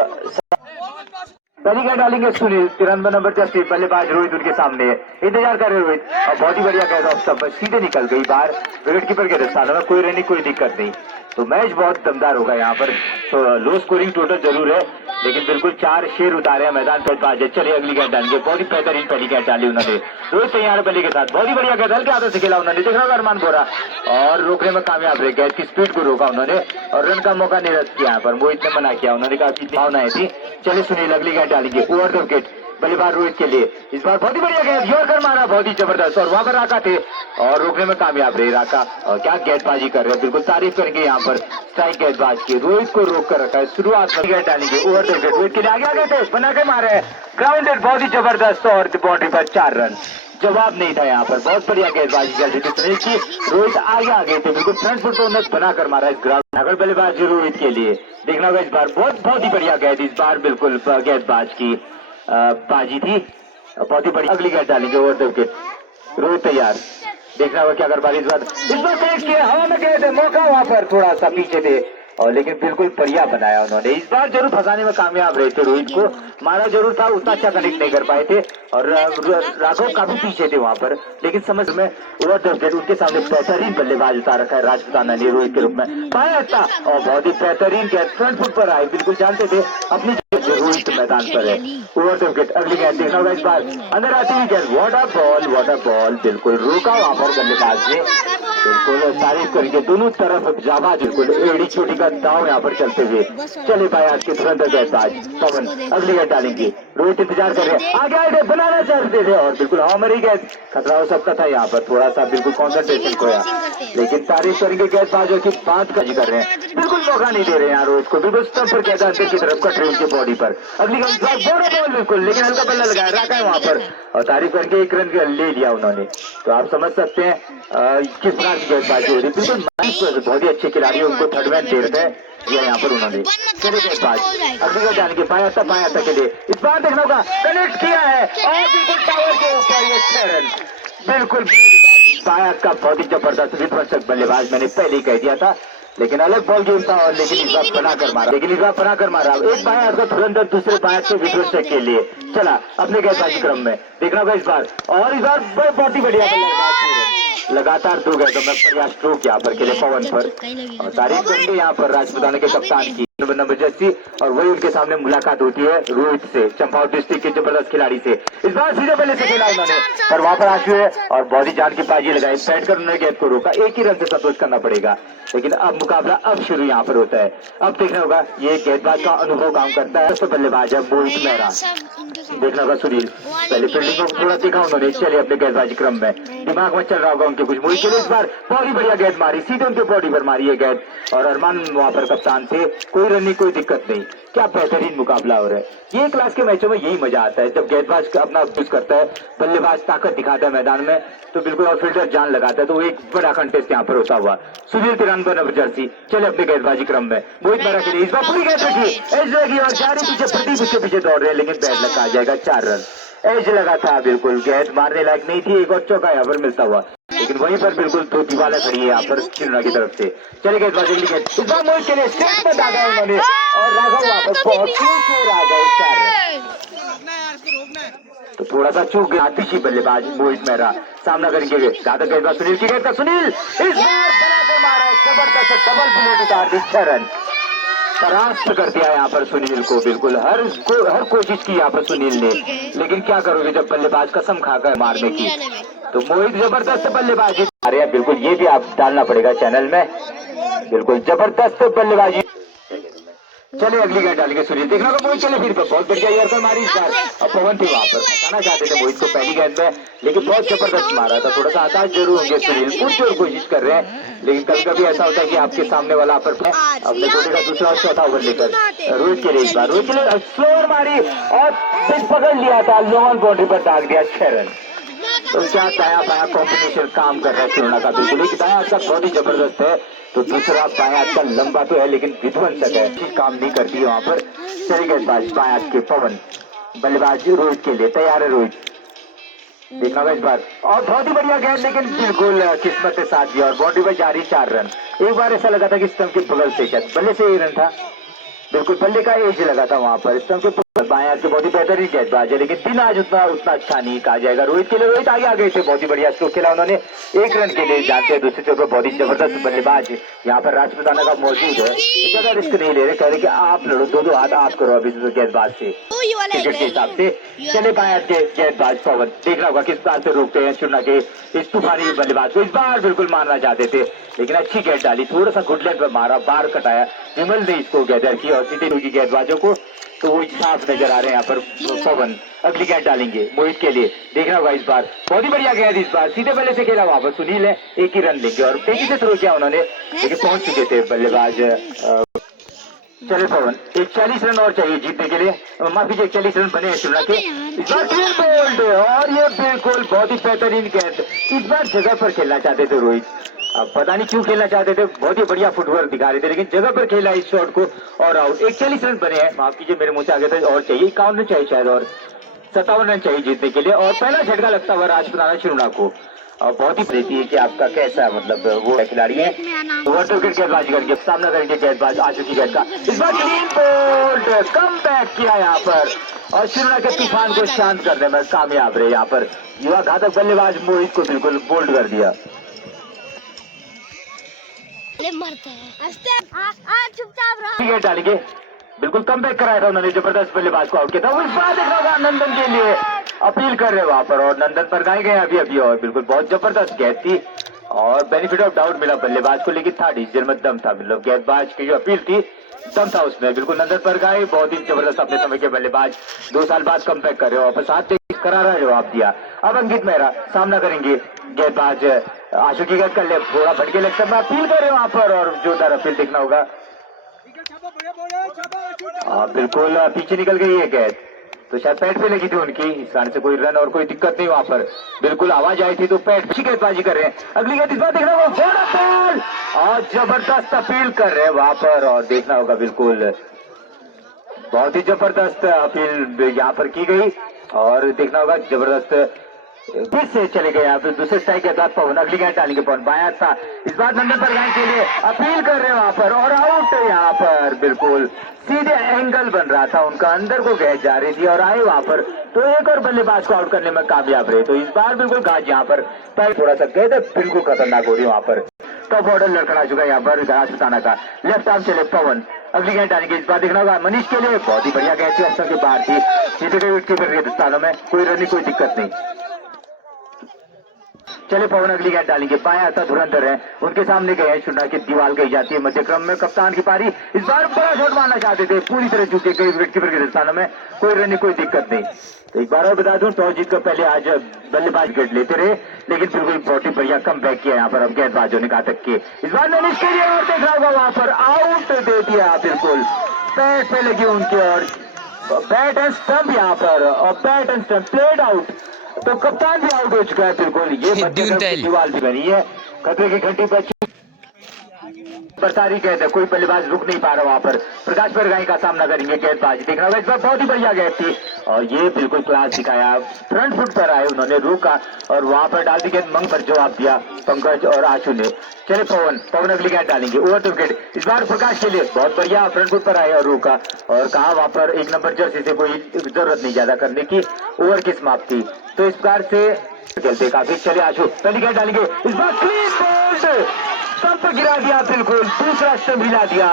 पहली गेंद डालेंगे सुनील, 93 नंबर जस्टिस, बल्लेबाज रोहित उनके सामने है, इंतजार कर रहे रोहित, और बहुत ही बढ़िया गेंद ऑफ स्टंप सीधे निकल गई बाहर, विकेट कीपर के दस्तानों में, कोई रन कोई दिक्कत नहीं। तो मैच बहुत दमदार होगा यहाँ पर, तो लो स्कोरिंग टोटल जरूर है, लेकिन बिल्कुल 4 शेर उतारे हैं मैदान पर। पांच चलिए अगली गेंद डालेंगे, बहुत ही बेहतरीन पहली गेंद डाली उन्होंने, रोहित तैयार बल्ले के साथ, बहुत ही बढ़िया गेंद हल्के हाथों से खेला उन्होंने, देख रहा होगा अरमान बोरा, और रोकने में कामयाब रहे, गेंद की स्पीड को रोका उन्होंने, और रन का मौका निरस्त किया यहाँ पर, मोहित ने मना किया, उन्होंने कहा कि भावनाएं थी। चलिए सुनील अगली गेंद डालेंगे ओवर द विकेट, बल्लेबाज रोहित के लिए, इस बार बहुत ही बढ़िया गेंद यॉर्कर मारा, बहुत ही जबरदस्त, और वहां पर राका थे, और रोकने में कामयाब रहे राका, और क्या गेंदबाजी कर रहे हैं, बिल्कुल तारीफ करेंगे यहाँ पर स्ट्राइक गेंदबाज की, रोहित को रोक कर रखा है। शुरुआत में गेंद डालेंगे ओवर द विकेट, रोहित के लिए आगे आगे थे, बना के मारे, ग्राउंडेड, बहुत ही जबरदस्त, और बाउंड्री पर 4 रन, जवाब नहीं था यहाँ पर, बहुत बढ़िया गेंदबाजी चल रही थी सुनील की, रोहित आगे आगे थे, बिल्कुल फ्रंट फुट तो उन्हें बनाकर मारा इस ग्राउंड। अगर बल्लेबाज रोहित के लिए देखना होगा इस बार, बहुत ही बढ़िया गेंद इस बार, बिल्कुल गेंदबाज की बाजी थी, बहुत ही बड़ी। अगली गेंद डालेंगे ओवर द विकेट, रोहित तैयार, देखना होगा क्या कर पा रही इस बार कनेक्ट किया, हवा में गए थे, मौका वहां पर थोड़ा सा पीछे थे, और लेकिन बिल्कुल बढ़िया बनाया उन्होंने। इस बार जरूर फंसाने में कामयाब रहे थे, रोहित को मारा जरूर था, उतना अच्छा कनेक्ट नहीं कर पाए थे और राघव काफी पीछे थे वहां पर, लेकिन समझ में ओवर द विकेट उनके सामने बेहतरीन बल्लेबाज उतार रखा है राजपुताना ने रोहित के रूप में। पाया था और बहुत ही बेहतरीन कैच फ्रंट फुट पर आए, बिल्कुल जानते थे अपनी रोहित मैदान पर है। ओवर द विकेट अगली गेंद देखना होगा इस बार, अंदर आती हुई गेंद, व्हाट अ बॉल, बिल्कुल रोका वहां पर बल्लेबाज ने, बिल्कुल तारीफ करके दोनों तरफ जाबाज, बिल्कुल एड़ी चोटी का दाव यहाँ पर चलते हुए चले पाए आज के तुरंत गेंदबाज पवन। अगली गेंद डालेंगे, रोहित इंतजार कर रहे हैं, आगे आगे बनाना चाहते थे और बिल्कुल हमारी गेंद खतरा हो सकता था यहाँ पर, थोड़ा सा बिल्कुल कॉन्सेंट्रेशन खोया, लेकिन तारीफ करेंगे गेंदबाजों की बात कर रहे हैं, बिल्कुल मौका नहीं दे रहे हैं रोहित को, बिल्कुल स्टंप पर गेंद अंदर की तरफ कट रही उनकी बॉडी पर। अगली गेंद बॉल बिल्कुल, लेकिन हल्का बल्ला लगाया रखा है वहां पर और तारीफ करके एक रन ले लिया उन्होंने। तो आप समझ सकते हैं किस प्रकार की गेंदबाजी हो रही, बिल्कुल बहुत ही अच्छे खिलाड़ी उनको थर्ड मैन दे रहे हैं यहाँ पर उन्होंने। चले गेंदबाज अगली गेंद डाल के पाया था के लिए, इस बार देखना होगा कनेक्ट किया है और बिल्कुल टावर के ऊपर ये 6 रन, बिल्कुल पाया का बहुत ही जबरदस्त विध्वंसक बल्लेबाज, मैंने पहले ही कह दिया था, लेकिन अलग बॉल गेम था और लेकिन इस बार बना कर मारा, एक बाया का तुरंत दूसरे बाया के विध्वंसक के लिए चला अपने गेंदबाजी क्रम में। देखना होगा इस बार और इस बार बहुत ही बढ़िया बल्लेबाज, लगातार 2 गेंदों में प्रयास स्ट्रोक यहाँ पर खेले पवन पर और तारीफ करेंगे यहाँ पर राजपुताना के कप्तान की नंबर जर्सी, और वही उनके सामने मुलाकात होती है रोहित से, चंपावत डिस्ट्रिक्ट के जबरदस्त खिलाड़ी से। इस बार सीधे बल्ले से खेला उन्होंने पर वहां पर आशु है और बहुत ही जान की बाजी लगाई, बैठ कर उन्होंने गेंद को रोका, एक ही रन से संतोष करना पड़ेगा, लेकिन अब मुकाबला अब शुरू यहाँ पर होता है। अब देखना होगा ये गेंदबाज का अनुभव काम करता है, तो बल्लेबाज है मोहित मेहरा, देखना होगा सुनील, पहले फील्डिंग को थोड़ा देखा उन्होंने, चले अपने गेंदबाजी क्रम में, दिमाग में चल रहा होगा उनके कुछ। मोहित के लिए इस बार बहुत ही बढ़िया गेंद मारी, सीधे उनके बॉडी पर मारी है गेंद और अरमान वहां पर कप्तान थे, कोई रन नहीं कोई दिक्कत नहीं, क्या बेहतरीन मुकाबला हो रहा है। ये क्लास के मैचों में यही मजा आता है जब गेंदबाज अपना यूज करता है, बल्लेबाज ताकत दिखाता है मैदान में, तो बिल्कुल और फील्डर जान लगाता है, तो एक बड़ा कंटेस्ट यहाँ पर होता हुआ। सुनील तिरानवे नंबर जर्सी चले अपने गेंदबाजी क्रम में, मोहित मेहरा के लिए इस बार पूरी गेंद रखी और जारी पीछे प्रदीप उसके पीछे दौड़ रहे हैं, लेकिन बैट लग आ जाएगा 4 रन। एज लगा था, बिल्कुल गेंद मारने लायक नहीं थी, एक और चौका यहाँ पर मिलता हुआ, लेकिन वहीं पर बिल्कुल 2 दीवारें खड़ी है यहाँ पर चिन्ना की तरफ से। चले गए इस बार मोहित के लिए स्टेट में दागा उन्होंने और राघव वापस पहुंच राघव 4 रन। तो थोड़ा सा चूक गया आतिशी बल्लेबाज मोहित मेहरा, सामना करेंगे ज्यादा गेंदबाज सुनील की गेंद का, सुनील इस बार बनाकर मारा, जबरदस्त डबल प्लेट उतार दी, 6 रन परास्त कर दिया यहाँ पर सुनील को, बिल्कुल हर कोशिश की यहाँ पर सुनील ने, लेकिन क्या करोगे जब बल्लेबाज कसम खाकर मारने की, तो मोहित जबरदस्त बल्लेबाजी, अरे बिल्कुल ये भी आप डालना पड़ेगा चैनल में, बिल्कुल जबरदस्त बल्लेबाजी। चले अगली गेंद डालेंगे सुनील, देखना होगा मोहित चले फिर बहुत बढ़िया यॉर्कर मारी इस बार, और पवन थे वहां पर बताना चाहते थे मोहित को पहली गेंद में, लेकिन बहुत जबरदस्त मारा था, थोड़ा सा हताश जरूर होंगे सुनील, पुरजोर कोशिश कर रहे हैं, लेकिन कभी कभी ऐसा होता है कि आपके सामने वाला पर अपने छोटे का दूसरा और चौथा ओवर लेकर रोहित के लिए इस बार रोहित के लिए स्लोअर मारी और पिच पकड़ लिया था, लोअर बाउंड्री पर दाग दिया, 6 रन। तो क्या दाया बाया कॉम्बिनेशन काम कर रहा है शिरोना का, बिल्कुल एक दाया हाथ का बहुत ही जबरदस्त है, तो दूसरा बाया हाथ का लंबा तो है लेकिन विध्वंसक है, ठीक काम नहीं करती है वहां पर। चले गेंदबाज बाया हाथ के पवन, बल्लेबाज रोहित के लिए तैयार है रोहित, देखना होगा इस बार और बहुत ही बढ़िया गेंद, लेकिन बिल्कुल किस्मत के साथ दिया और बाउंड्री पर जारी 4 रन। एक बार ऐसा लगा था कि स्टंप के बगल से शायद बल्ले से 1 रन था, बिल्कुल बल्ले का एज लगा था वहां पर, स्टंप के बाया के बहुत ही बेहतरीन गेंदबाज है, लेकिन दिन आज उतना अच्छा नहीं कहा जाएगा रोहित के लिए। रोहित आगे आ गए थे, बहुत ही बढ़िया स्ट्रोक खेला उन्होंने, 1 रन के लिए जानते हैं, दूसरी तरफ बहुत ही जबरदस्त बल्लेबाज यहाँ पर राजपुताना का मौजूद है, ज्यादा रिस्क नहीं ले रहे, कह रहे कि आप लड़ो, 2-2 हाथ आप करो अभी गेंदबाज से क्रिकेट के हिसाब से। चले बाया के गेंदबाज पवन, देखना होगा किस बार से रोकते हैं चुना के इस तूफानी बल्लेबाज को, इस बार बिल्कुल मारना चाहते थे, लेकिन अच्छी गेंद डाली, थोड़ा सा गुडलैंड पर मारा, बार कटाया, विमल ने इसको गैदर की और सीधे हुई गेंदबाजों को, तो वो साफ नजर आ रहे हैं यहाँ पर पवन। अगली गेंद डालेंगे मोहित के लिए, देखना होगा इस बार बहुत ही बढ़िया गेंद, इस बार सीधे बल्ले से खेला वापस, सुनील है 1 ही रन लेंगे और तेजी से थ्रो किया उन्होंने, लेकिन पहुंच चुके थे बल्लेबाज। चले पवन, एक 40 रन और चाहिए जीतने के लिए, माफी 40 रन बने हैं शिमला के, इस बार क्लीन बोल्ड और ये बिल्कुल बहुत ही बेहतरीन गेंद, इस बार जगह पर खेलना चाहते थे रोहित, अब पता नहीं क्यों खेलना चाहते थे, बहुत ही बढ़िया फुटवर्क दिखा रहे थे, लेकिन जगह पर खेला इस शॉट को और आउट। 40 रन बने हैं, माफ कीजिए मेरे मुंह से आगे था, और चाहिए 51 रन चाहिए शायद, और 57 रन चाहिए जीतने के लिए, और पहला झटका लगता हुआ राजपुताना शिरोना को। और बहुत ही देती है कि आपका कैसा मतलब वो खिलाड़ी है। ओवर विकेट गेंदबाजी करके सामना करेंगे गेंदबाज आशु की गेंद का, इस बार क्लीन बोल्ड कम बैक किया यहाँ पर और श्रीलंका के तूफान को शांत करने में कामयाब रहे। यहाँ पर युवा घातक बल्लेबाज मोहित को बिल्कुल बोल्ड कर दिया। मरते हैं चुपचाप रहो। विकेट डालेंगे, बिल्कुल कम बैक कराया था उन्होंने, जबरदस्त बल्लेबाज को आउट किया था। इस बार देख रहा होगा नंदन के लिए अपील कर रहे वहां पर और नंदन पर गाए गए अभी और बिल्कुल बहुत जबरदस्त गेंद थी और बेनिफिट ऑफ डाउट मिला बल्लेबाज को, लेकिन था डिसीजन में दम था, मतलब गेंदबाज की जो अपील थी दम था उसमें। बिल्कुल नंदन पर गाए, बहुत ही जबरदस्त अपने समय के बल्लेबाज 2 साल बाद कम बैक कर रहे हो, वापस आते करारा जवाब दिया। अब अंकित मेहरा सामना करेंगे गेंदबाज आशु की गेंद कर ले, थोड़ा भटके लेग में अपील कर रहे वहां पर और जोरदार अपील देखना होगा। बिल्कुल पीछे निकल गई है गेंद, तो शायद पैड पे लगी थी उनकी, इस कारण से कोई रन और कोई दिक्कत नहीं वहां पर। बिल्कुल आवाज आई थी तो पैड अच्छी गेंदबाजी कर रहे हैं। अगली गेंद इस बार देखना होगा और जबरदस्त अपील कर रहे हैं वहां पर और देखना होगा बिल्कुल बहुत ही जबरदस्त अपील यहाँ पर की गई और देखना होगा जबरदस्त फिर से चले गए यहाँ पे दूसरे स्ट्राइक के बाद पवन अगली गेंद डालेंगे पवन बाया था, इस बार नंदन पर गेंद के लिए अपील कर रहे हैं वहां पर और आउट यहाँ पर। बिल्कुल सीधे एंगल बन रहा था उनका, अंदर को गेंद जा रही थी और आए वहां पर तो एक और बल्लेबाज को आउट करने में कामयाब रहे। तो इस बार बिल्कुल गाज यहाँ पर थोड़ा सा गेंद बिल्कुल खतरनाक हो रही है वहां पर। टॉप ऑर्डर लड़खड़ा चुका है यहाँ पर सुताना का, लेफ्ट आर्म चले पवन अगली गेंद डालेंगे, इस बार देखना होगा मनीष के लिए बहुत ही बढ़िया गेंद थी, ऑप्शन के बाहर थी, सीधे विकेट कीपर के स्थानों में कोई रन कोई दिक्कत नहीं। चले पवन अगली गेंद डालेंगे, बाया था धुरंधर है उनके सामने गए हैं, शुना की दीवार गई जाती है मध्य क्रम में, कप्तान की पारी, इस बार बड़ा शॉट मारना चाहते थे, पूरी तरह चूके गए विकेट कीपर के स्थानों में कोई रन कोई दिक्कत नहीं। तो एक बार और बता दूं टॉस जीतकर पहले आज बल्लेबाज विकेट लेते रहे, लेकिन बिल्कुल बहुत ही बढ़िया कम बैक किया यहाँ पर अब गेंदबाजों ने कहा तक के, इस बार मैंने इसके लिए और देखा होगा वहां पर आउट दे दिया, बिल्कुल पैड पे लगी उनके और बैट एंड स्टंप यहाँ पर और bat and stump played out, तो कप्तान भी आउट हो चुका है। बिल्कुल ये दीवार भी बनी है, खतरे की घंटी पर बरसारी गेंद है, कोई बल्लेबाज रुक नहीं पा रहा वहां पर, प्रकाश परगाई का सामना करेंगे गेंदबाज, देखना होगा इस बार बहुत ही बढ़िया गेंद थी और ये बिल्कुल क्लास दिखाया, फ्रंट फुट पर आए उन्होंने, रोका और वहां पर डाल दी गेंद, मंग पर जवाब दिया पंकज और आशु ने। चले पवन अगली गेंद डालेंगे, ओवर टू विकेट, इस बार प्रकाश के लिए बहुत बढ़िया फ्रंट फुट पर आए और रोका और कहा वहां पर 1 नंबर जर्सी से कोई जरूरत नहीं ज्यादा करने की, ओवर की समाप्ति। तो इस प्रकार से खेलते काफी। चले आशु पहली गेंद डालेंगे, इस बार क्लीन बोल्ड स्टंप गिरा दिया, बिल्कुल दूसरा स्टंप हिला दिया,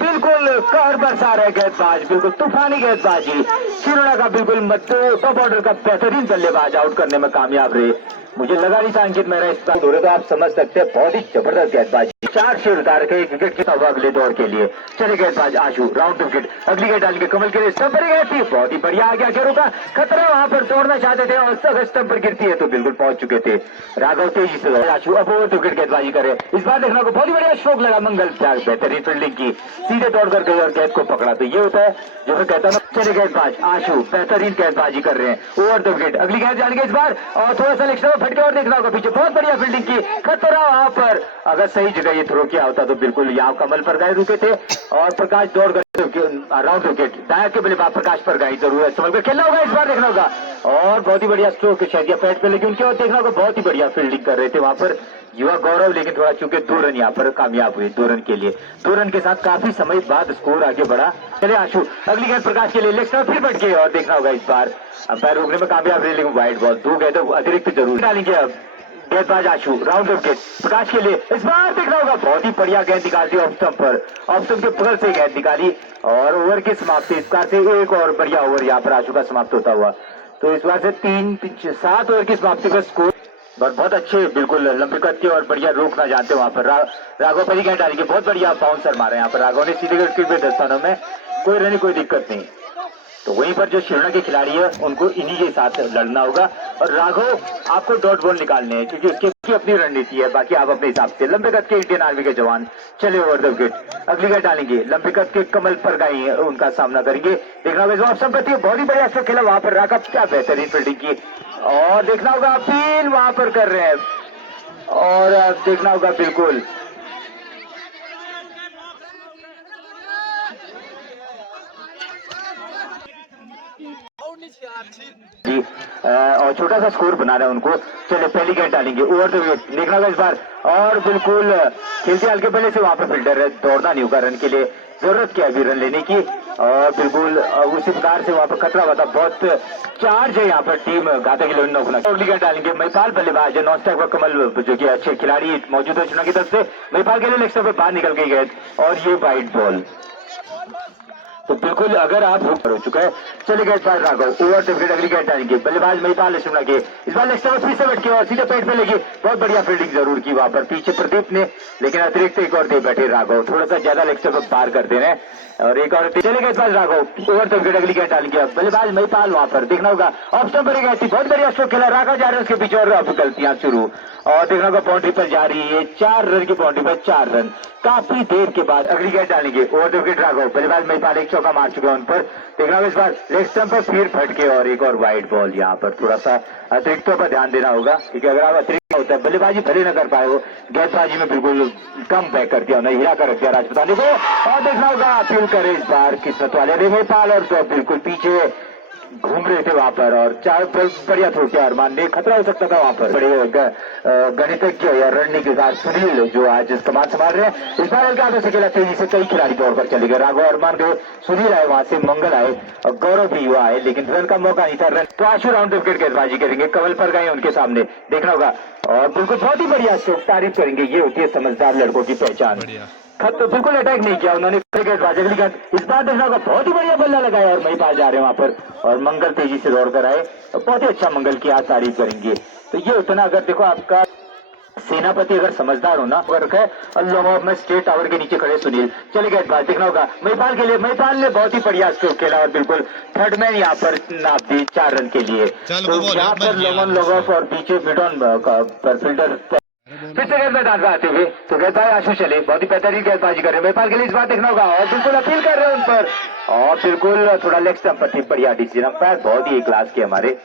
बिल्कुल कहर बरसा रहे गेंदबाज, बिल्कुल तूफानी गेंदबाजी, श्रीलंका का बिल्कुल टॉप ऑर्डर का बेहतरीन बल्लेबाज आउट करने में कामयाब रहे। मुझे लगा नहीं था अंकित मेहरा इस बार दौड़े, तो आप समझ सकते हैं बहुत ही जबरदस्त गेंदबाजी, 4 शेर उतार के 1 विकेट के साथ अगले दौर के लिए। चले गेंदबाज आशु राउंड विकेट अगली गेंद डालेंगे, कमल के लिए स्टंप पर गई थी, बहुत ही बढ़िया आ गया खेलों का खतरा, वहां पर तोड़ना चाहते थे और अगर स्टंप पर गिरती है तो बिल्कुल पहुंच चुके थे। राघव तेजी से आशु अब ओवर विकेट गेंदबाजी करे, इस बार देखना को बहुत ही बढ़िया स्ट्रोक लगा मंगल त्याग, बेहतरीन फील्डिंग की, सीधे दौड़कर गए और गेंद को पकड़ा, तो ये होता है जो मैं कहता हूँ। चले गेंदबाज आशु बेहतरीन गेंदबाजी कर रहे हैं, ओवर द विकेट अगली गेंद डालेंगे इस बार और थोड़ा सा लेग में फटके और देखना होगा पीछे, बहुत बढ़िया फील्डिंग की, खतरा वहां पर, अगर सही जगह ये थ्रो किया होता तो बिल्कुल यहाँ कमल पर गए रुके थे और प्रकाश दौड़ कर राउंड विकेट दाया के बल्लेबाज प्रकाश पर गई, जरूर संभल कर खेलना होगा, इस बार देखना होगा और बहुत ही बढ़िया स्ट्रोक शायद पैड पे लेकिन उनके और देखना होगा, बहुत ही बढ़िया फील्डिंग कर रहे थे वहां पर युवा गौरव, लेकिन थोड़ा चूंकि 2 रन यहाँ पर कामयाब हुए, 2 रन के लिए 2 रन के साथ काफी समय बाद स्कोर आगे बढ़ा। चले आशु अगली गेंद प्रकाश के लिए लेग स्टंप फिर फटके और देखना होगा इस बार अंपायर रोकने में कामयाब रहे, लेकिन वाइड बॉल 2 गए तो अतिरिक्त जरूर डालेंगे। अब गेंदबाज आशु राउंड विकेट प्रकाश के लिए, इस बार देखना होगा बहुत ही बढ़िया गेंद निकालती ऑफ स्टंप पर, ऑफ स्टंप के बगल से गेंद निकाली और ओवर की समाप्ति, इस बार से एक और बढ़िया ओवर यहाँ पर आशु का समाप्त होता हुआ, तो इस बार से 7 ओवर की समाप्ति का स्कोर बहुत अच्छे, बिल्कुल लंबे कद के और बढ़िया रोकना जानते वहां पर। राघव पहली गेंद डालेंगे, बहुत बढ़िया बाउंसर मारे यहाँ पर राघव ने, सीधे स्थानों में कोई रन कोई दिक्कत नहीं। तो वहीं पर जो श्रीलंका के खिलाड़ी है उनको इन्हीं के साथ लड़ना होगा और राघव आपको डॉट बॉल निकालने हैं क्योंकि उसकी अपनी रणनीति है, बाकी आप अपने हिसाब से। लंबे कद के इंडियन आर्मी के जवान चले ओवर द विकेट अगली गेंद डालेंगे, लंबे कद के कमल पर गए उनका सामना करेंगे, देखना होगा ऑप्शन पर बहुत ही बढ़िया से खेला वहां पर राघव, क्या बेहतरीन फील्डिंग की और देखना होगा अपील वहां पर कर रहे हैं और देखना होगा बिल्कुल जी और छोटा सा स्कोर बनाना है उनको। चले पहली गेंद डालेंगे, ओवर द विकेट देखना होगा इस बार, और बिल्कुल खेलते हल्के पहले से वहां पर फील्डर है, दौड़ना नहीं होगा रन के लिए, जरूरत क्या अभी रन लेने की, और बिल्कुल उसी प्रकार से वहां पर खतरा हुआ था, बहुत चार्ज है यहाँ पर टीम घातक 11 नौखना। अगली गेंद डालेंगे, महिपाल बल्लेबाज है, नॉन स्ट्राइक पर कमल जो कि अच्छे खिलाड़ी मौजूद है चुनाव की तरफ से, महिपाल के लिए लेग स्टंप पे बाहर निकल गई गेंद और ये वाइड बॉल। तो बिल्कुल अगर आप हुक हो चुका है, चले गए बार राघव, ओवर द विकेट अगली गेंद डालेंगे, बल्लेबाज महिपाल शिमला के, इस बार लेग स्टंप फिर से बैठ के और सीधे पेट पे लगी, बहुत बढ़िया फील्डिंग जरूर की वहां पर पीछे प्रदीप ने, लेकिन अतिरिक्त एक और दे बैठे राघव, थोड़ा सा ज्यादा लेग स्टंप पार कर दे रहे हैं, और एक और चले गए बार राघव, ओवर द विकेट अगली गेंद डालेंगे, बल्लेबाज महिपाल वहां पर देखना होगा, ऑफ स्टंप पर गई थी, बहुत बढ़िया स्ट्रोक खेला, राघव जा रहे हैं उसके पीछे और अब गलतियां शुरू, और देखना होगा बाउंड्री पर जा रही है, 4 रन की बाउंड्री पर 4 रन, काफी देर के बाद अगली गेंद डालेंगे, ओवर द विकेट राघव, बल्लेबाज महिपाल एक चौका मार चुके हैं उन पर, देखना होगा इस बार लेग स्टंप पर फिर फटके और एक और वाइड बॉल, यहाँ पर थोड़ा सा अतिरिक्तों पर ध्यान देना होगा, क्योंकि अगर आप अतिरिक्त होता है बल्लेबाजी भले न कर पाए हो, गेंदबाजी में बिल्कुल कम बैक कर दिया उन्हें, हिला कर रख दिया राजपुतानी को, और देखना होगा अपील करे इस बार किस्मत वाले रे महिपाल, और तो बिल्कुल पीछे घूम रहे थे वहां पर, और 4 बढ़िया थोड़े अरमान ने खतरा हो सकता था वहां पर, बड़े गणितज्ञ या रणनीतिकार सुनील जो आज कमान संभाल रहे हैं, इस बार हल्के हाथों से खेला, तेजी से कई खिलाड़ी दौड़ कर चले गए, राघव अरमान गए, सुनील आए वहां से, मंगल आए और गौरव भी युवा आए, लेकिन रन का मौका नहीं था, रन तो आशु राउंड विकेट गेंदबाजी करेंगे, कमल पर गए उनके सामने, देखना होगा, और बिल्कुल बहुत ही बढ़िया स्ट्रोक, तारीफ करेंगे, ये होती है समझदार लड़कों की पहचान। खत तो बिल्कुल अटैक नहीं किया उन्होंने, अगली गेंद इस बार देखना होगा, बहुत ही बढ़िया बल्ला लगाया और महिपाल जा रहे हैं वहां पर, और मंगल तेजी से दौड़ कर आए, बहुत ही अच्छा मंगल की आज तारीफ करेंगे। तो ये उतना अगर देखो आपका सेनापति अगर समझदार हो ना, अगर में स्टेट टावर के नीचे खड़े सुनील, चले गए बात देखना होगा महिपाल के लिए, महिपाल ने बहुत ही बढ़िया स्ट्रोक खेला और बिल्कुल थर्ड मैन यहाँ पर नाप दी 4 रन के लिए, तो यहाँ पर लोगन लोगों और पीछे मिडॉन पर फील्डर फिर से गेंद मैदान में आते हुए, तो गेंदबाज आशु चले, बहुत ही बेहतरीन गेंदबाजी कर रहे हैं महिपाल के लिए, इस बार देखना होगा, और बिल्कुल अपील कर रहे हैं उन पर, और बिल्कुल थोड़ा लेग स्टंप पर थी, बढ़िया डिसीजन, अंपायर बहुत ही क्लास के हमारे,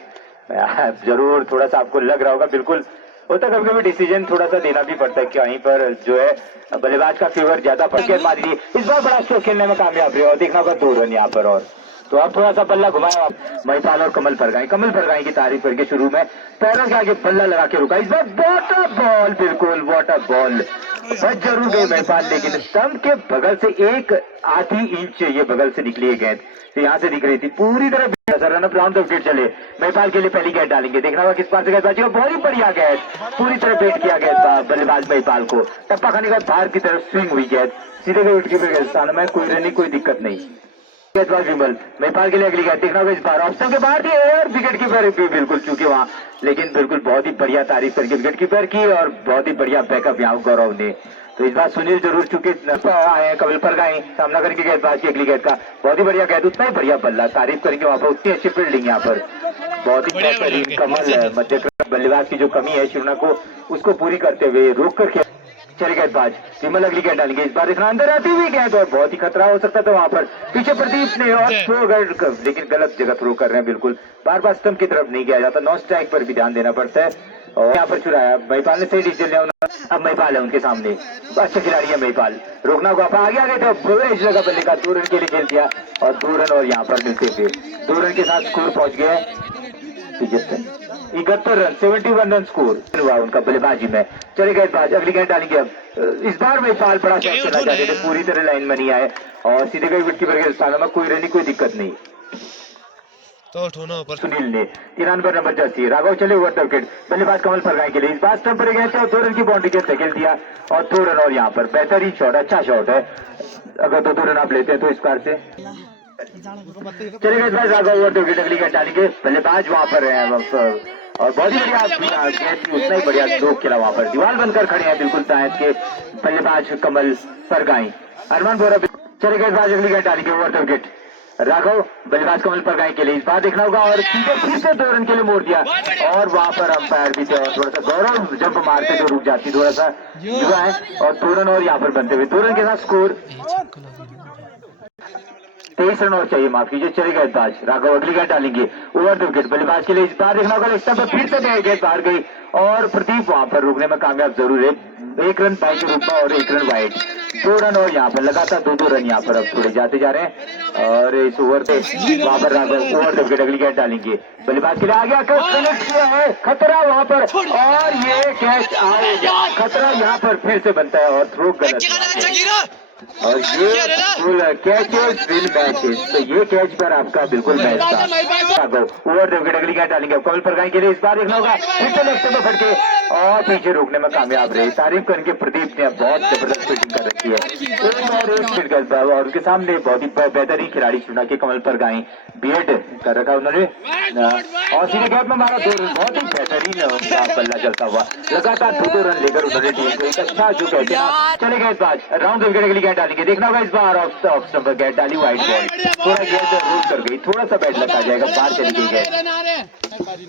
जरूर थोड़ा सा आपको लग रहा होगा, बिल्कुल होता कभी कभी डिसीजन थोड़ा सा देना भी पड़ता है, कि वहीं पर जो है बल्लेबाज का फेवर ज्यादा पर गेंद मारी, इस बार बड़ा स्ट्रोक खेलने में कामयाब रहे, और देखना होगा 2 रन यहाँ पर, और तो अब थोड़ा सा बल्ला घुमाया महिपाल और कमल फरगाई की तारीफ करके शुरू में पैरों के आगे बल्ला लगा के रुका, इस बार वाटर बॉल, बिल्कुल वाटर बॉल बच जरूर गई महिपाल, लेकिन स्टंप के बगल से 1 आधी इंच ये बगल से निकली है गेंद, तो यहाँ से दिख रही थी पूरी तरह, रन अप राउंड विकेट चले, महिपाल के लिए पहली गेंद डालेंगे, देखना होगा किस पार से गेंदबाजी को, बहुत ही बढ़िया गेंद, पूरी तरह बेट किया गया बल्लेबाज महिपाल को, टप्पा खाने का बाहर की तरफ स्विंग हुई गेंद, सीधे विकेट के स्थान में, कोई रन कोई दिक्कत नहीं, विमल महिपाल के लिए अगली गेंद देखना होगा इस बार, ऑप्शन के बाहर थी और विकेट कीपर भी बिल्कुल चूके वहां, लेकिन बिल्कुल बहुत ही बढ़िया तारीफ करके विकेट कीपर की, और बहुत ही बढ़िया बैकअप यहाँ गौरव ने, तो इस बार सुनील जरूर चुके आए हैं, कमल पर गए सामना करके गेंदबाज की अगली गेंद का, बहुत ही बढ़िया गेंद, उतना ही बढ़िया बल्ला, तारीफ करेंगे वहां पर, उतनी अच्छी फील्डिंग यहाँ पर, बहुत ही बेहतरीन कमल, मध्य बल्लेबाज की जो कमी है शिवना को उसको पूरी करते हुए रोक कर चले गेंदबाज विमल अगली गेंद डालेंगे, इस बार देखना अंदर आती हुई गेंद, और बहुत ही खतरा हो सकता था वहां पर, पीछे प्रदीप ने और थ्रो, लेकिन गलत जगह थ्रो कर रहे हैं, बिल्कुल बार बार स्टंप की तरफ नहीं गया जाता, नॉन स्ट्राइक पर भी ध्यान देना पड़ता है, और यहाँ पर चुराया महिपाल ने सही डिसीजन लिया, अब महिपाल है उनके सामने, अच्छे खिलाड़ी है महिपाल, रोकना को आगे आ गए थे, इस जगह बल्ले का 2 रन के लिए खेल दिया, और 2 रन और यहाँ पर मिलते हुए 2 रन के साथ स्कोर पहुंच गया 71 रन, 71 रन स्कोर हुआ उनका बल्लेबाजी में, चले गेंदबाज अगली गेंद डालेंगे, अब इस बार महिपाल बड़ा शॉट खेलना चाहते थे, पूरी तरह लाइन में नहीं आए, और सीधे गए विकेट कीपर के स्थान में, कोई रन कोई दिक्कत नहीं, तो सुनील ने 93 नंबर जर्सी, राघव चले ओवर द विकेट, बल्लेबाज कमल फरगाई के लिए, इस बार स्टंप पर गए थे और 2 रन की बाउंड्री के धकेल दिया, और 2 रन, और यहाँ पर बेहतरीन शॉट, अच्छा शॉट है, अगर 2 रन आप लेते हैं तो इस बार से चले गए राघव ओवर द विकेट, अगली गेंद डालेंगे, बल्लेबाज वहां पर है, और बहुत ही बढ़िया उतना ही बढ़िया स्ट्रोक खेला वहां पर, दीवार बनकर खड़े हैं बिल्कुल तायद के बल्लेबाज कमल फरगाई, अरमान बोरा, चले गए अगली गेंद डालेंगे ओवर द विकेट, राघव बल्लेबाज कमल फरगाई के लिए, इस बार देखना होगा, और सीधे फिर से 2 रन के लिए मोड़ दिया, और वहां पर अंपायर भी थे, और थोड़ा सा गौरव जंप मारते तो रुक जाती, थोड़ा सा युवा है, और 2 रन और यहाँ पर बनते हुए 2 रन के साथ स्कोर 23 रन और चाहिए, माफ कीजिए। चले गए गेंदबाज राघव अगली गेंद डालेंगे ओवर द विकेट। बल्लेबाज के लिए इस बार देखना होगा स्टंप पर फिर से गेंद बाहर गई और प्रदीप वहां पर रुकने में कामयाब जरूर है। 1 रन बाई के रूप में और 1 रन वाइड, 2 रन और यहाँ पर लगातार 2-2 रन यहाँ पर अब थोड़े जाते जा रहे हैं। और इस ओवर पे वहां पर राघव ओवर द विकेट अगली गेंद डालेंगे। बल्लेबाज के लिए आ गया, कनेक्ट किया है, खतरा वहां पर और ये कैच आउट। खतरा यहाँ पर फिर से बनता है और थ्रो गलत और ये बिल्कुल कैच ड्रिल मैच है, तो ये कैच पर आपका बिल्कुल मैच था। ओवर द विकेट अगली गेंद डालेंगे कमल परगाई के लिए। इस बार देखना होगा फिर से लेफ्ट में फटके और पीछे रोकने में कामयाब रहे। तारीफ करके प्रदीप ने बहुत जबरदस्त फील्डिंग कर रखी है और उनके सामने बहुत ही बेहतरीन खिलाड़ी चुना के कमल परगाई बीएड कर रखा उन्होंने और सीधे गैप में मारा 2 रन। बहुत ही बेहतरीन उनका बल्ला चलता हुआ लगातार 2 रन लेकर उन्होंने टीम को एक अच्छा जो कहते हैं चले गए बाज राउंड विकेट अगली गेंद डालेंगे। देखना होगा इस बार ऑफ स्टंप पर गेंद डाली वाइड बॉल, थोड़ा गेंद रोल कर गई, थोड़ा सा बैट लग जाएगा, बाहर चली गई गेंद।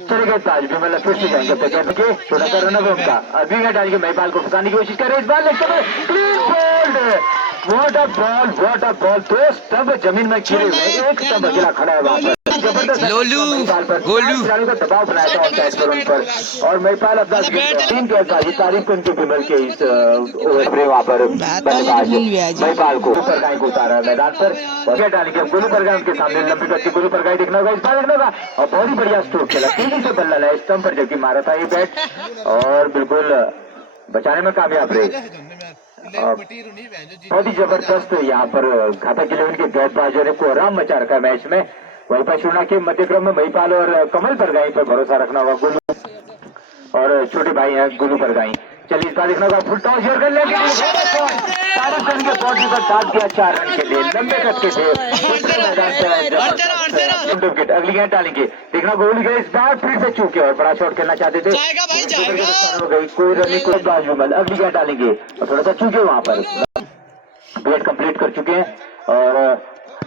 चले गए बाज भी मतलब फिर से जाएंगे अपने गेंद के छोटा सा रन है उनका। अगली गेंद डालेंगे महिपाल को फंसाने की कोशिश कर रहे इस बार clean bowled. What a ball 2 stump जमीन में गिरे हुए, 1 स्टंप अकेला खड़ा है वहां पर। लोलू गोलू खिलाड़ी को दबाव बनाया था ऑफ साइड पर उन पर और महिपाल अपना टीम के साथ तारीफ उनके विमल के इस ओवर पे वहां पर बल्लेबाज महिपाल को परगाई को उतारा मैदान पर और क्या डालेंगे गोलू परगाई उनके सामने लंबी गति गोलू परगाई देखना होगा इस बार देखना होगा और बहुत ही बढ़िया स्ट्रोक खेला, तेजी से बल्ला लाया स्टंप पर जबकि मारा था ये बैट और बिल्कुल बचाने में कामयाब रहे। बहुत ही जबरदस्त यहाँ पर घातक 11 के गेंदबाजों ने कोहराम मचा रखा मैच में। वहीं पर शुरू के मध्यक्रम में महिपाल और कमल परगाई पर भरोसा रखना होगा गोलू और छोटे भाई हैं गोलू परगाई। चलिए इस बार देखना होगा फुल टॉस कर लेंगे तारीफ करके बॉडी पर साथ दिया 4 रन के लिए लंबे कट के थे विकेट अगली गेंद डालेंगे। देखना गोलू के इस बार फिर से चूके और बड़ा शॉट खेलना चाहते थे हो गई कोई रन कोई बाजूमल अगली गेंद डालेंगे और थोड़ा सा चूके वहां पर विकेट कंप्लीट कर चुके हैं और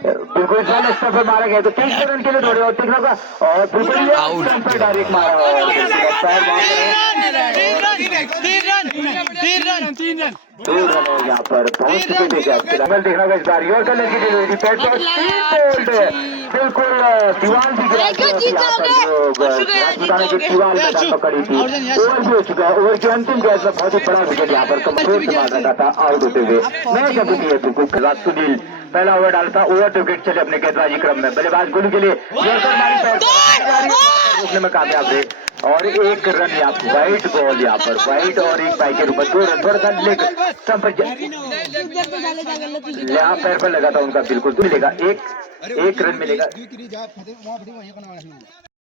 बिल्कुल स्टंप पर मारा गया तो 3 रन के लिए दौड़े और देखना होगा और बिल्कुल स्टंप पर डायरेक्ट मारा दो रन और यहाँ पर पहुंच चुके थे। देखना होगा इस बार योर कलर की डिलीवरी पैड पर बिल्कुल दीवार भी बताने की दीवार मैदान पकड़ी थी ओवर भी हो चुका है। ओवर के अंतिम गेंद में बहुत ही बड़ा विकेट यहाँ पर कमजोर से मार रखा था आउट होते हुए मैच अभी है बिल्कुल। सुनील पहला ओवर डालता ओवर टू विकेट चले अपने गेंदबाजी क्रम में बल्लेबाज गोलू के लिए रोकने में कामयाब रहे और 1 रन यहाँ वाइट बॉल यहाँ पर वाइट और 1 बाई के रूप में 2 रन थोड़ा सा लेग स्टंप पर यहाँ पैर पर लगा था उनका बिल्कुल तो मिलेगा 1 रन मिलेगा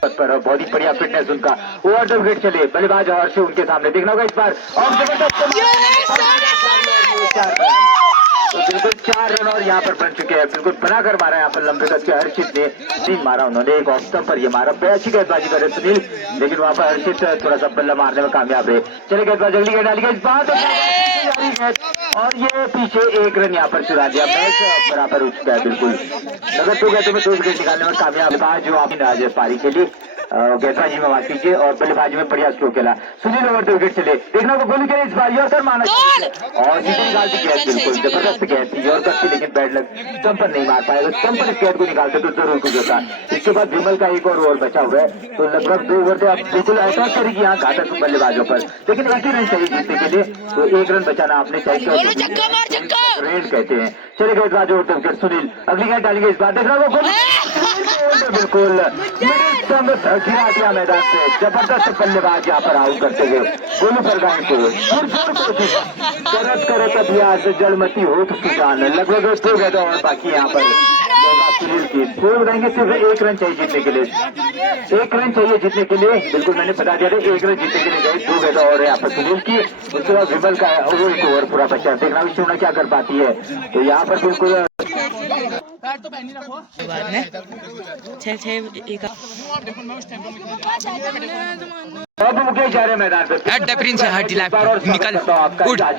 पर बहुत ही बढ़िया फिटनेस उनका ओवर द विकेट चले बल्लेबाज और से उनके सामने देखना होगा इस बार तो बिल्कुल 4 रन और यहाँ पर बन चुके हैं बिल्कुल बनाकर मारा यहाँ पर लंबे गज के हर्षित ने 3 मारा उन्होंने एक ऑफ स्टंप पर ये मारा अच्छी गेंदबाजी करे सुनील लेकिन वहाँ पर हर्षित थोड़ा सा बल्ला मारने में कामयाब रहे। चले गेंदबाजी अगली गेंद डाली गई इस बार और ये पीछे 1 रन यहाँ पर चुरा दिया मैच बराबर हो चुका है बिल्कुल अगर 2 गेंदों में 2 विकेट निकालने में कामयाब जो आपने आज पारी के लिए गेंदबाजी में माफ कीजिए और बल्लेबाजी में बढ़िया स्ट्रोक खेला। सुनील ओवर 2 विकेट चले देखना को गोलू के इस बार यॉर्कर मारना और निकाल दी गेंद बिल्कुल जबरदस्त गेंद थी यॉर्कर थी लेकिन बैट लग स्टंप पर नहीं मार पाएगा स्टंप पर इस गेंद को निकालते तो जरूर कुछ होता। इसके बाद विमल का एक और ओवर बचा हुआ है तो लगभग 2 ओवर से आप बिल्कुल अटैक करेगी यहाँ घातक बल्लेबाजों पर लेकिन 1 ही रन चाहिए जीतने के लिए तो 1 रन बचाना आपने चाहिए रेड कहते हैं। चले गए गेंदबाज ओवर विकेट सुनील अगली गेंद डालेंगे इस बार देखना वो बिल्कुल गिरा दिया मैदान से जबरदस्त बल्लेबाज यहाँ पर आउट करते हुए गोलू परगाई को कोशिश जरूरत करे तब आज जलमती हो तो सुजान लगभग 2 गेंद और बाकी यहाँ पर सुनील की स्कोर बताएंगे सिर्फ 1 रन चाहिए जीतने के लिए 1 रन चाहिए जीतने के लिए बिल्कुल मैंने बता दिया था 1 रन जीतने के लिए गए 2 गेंद और यहाँ पर सुनील की उसके बाद विमल का वो एक ओवर पूरा बचा देखना भी चुना क्या कर पाती है तो यहाँ पर बिल्कुल अब मुकेश जा रहे मैदान पे प्रिंस हट निकल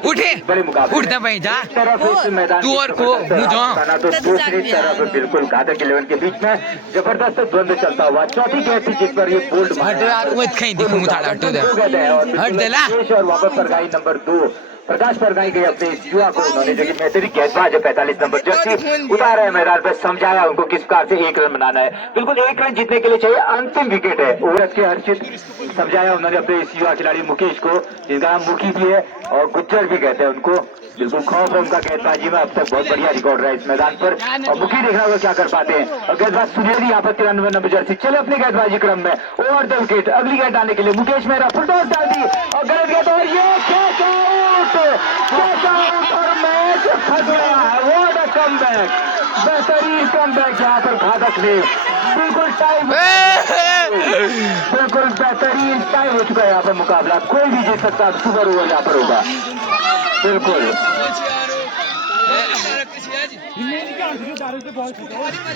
उठे उठ दबाई जा तू और को तो दूसरी तरफ बिल्कुल घातक 11 के बीच में जबरदस्त द्वंद्व चलता हुआ चौथी गेंद थी जिस पर ये बोल्ड हट कहीं दिखूं हट दे और वापस परगाई नंबर 2 प्रकाश परगाई गए अपने इस युवा को उन्होंने जो कि बेहतरीन गेंदबाज है 45 नंबर जर्सी उतारा है मैदान पर, समझाया उनको किस प्रकार से 1 रन बनाना है। बिल्कुल 1 रन जीतने के लिए चाहिए, अंतिम विकेट है ओवर के हर्षित, समझाया उन्होंने अपने इस युवा खिलाड़ी मुकेश को, जिनका नाम मुखी भी है और गुज्जर भी कहते हैं उनको। बिल्कुल खौफ है उनका गेंदबाजी में, अब तक बहुत बढ़िया रिकॉर्ड रहा है इस मैदान पर और मुखी देखना होगा क्या कर पाते हैं। और गेंदबाज सुनील यहाँ पर 93 नंबर जर्सी चले अपने गेंदबाजी क्रम में, ओवर द विकेट, अगली गेंद आने के लिए मुकेश मेहरा फुल टॉस डाल दी और गलत गेंद और ये कैच आउट और मैच फंस गया है। व्हाट अ कमबैक, बेहतरीन कमबैक यहाँ पर घातक ने, बिल्कुल टाइम, बिल्कुल बेहतरीन टाइम हो चुका है यहाँ पर मुकाबला, कोई भी जीत सकता है, सुपर ओवर यहाँ पर होगा। बिल्कुल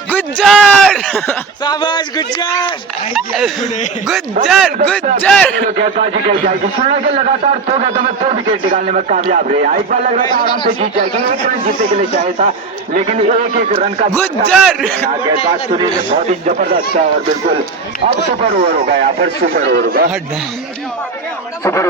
गुज्जर, शाबाश गुज्जर, गुज्जर गुज्जर गेंदबाजी कर जाएगी, सुना के लगातार 2 गेंदों में 2 विकेट निकालने में कामयाब रहे। एक बार लग रहा था आराम से जीत जाएगी, 1 रन जीतने के लिए चाहे था, लेकिन 1-1 रन का गुज्जर गेंदबाज सुनील ने बहुत ही जबरदस्त था और बिल्कुल अब सुपर ओवर होगा यहाँ पर, सुपर ओवर होगा, सुपर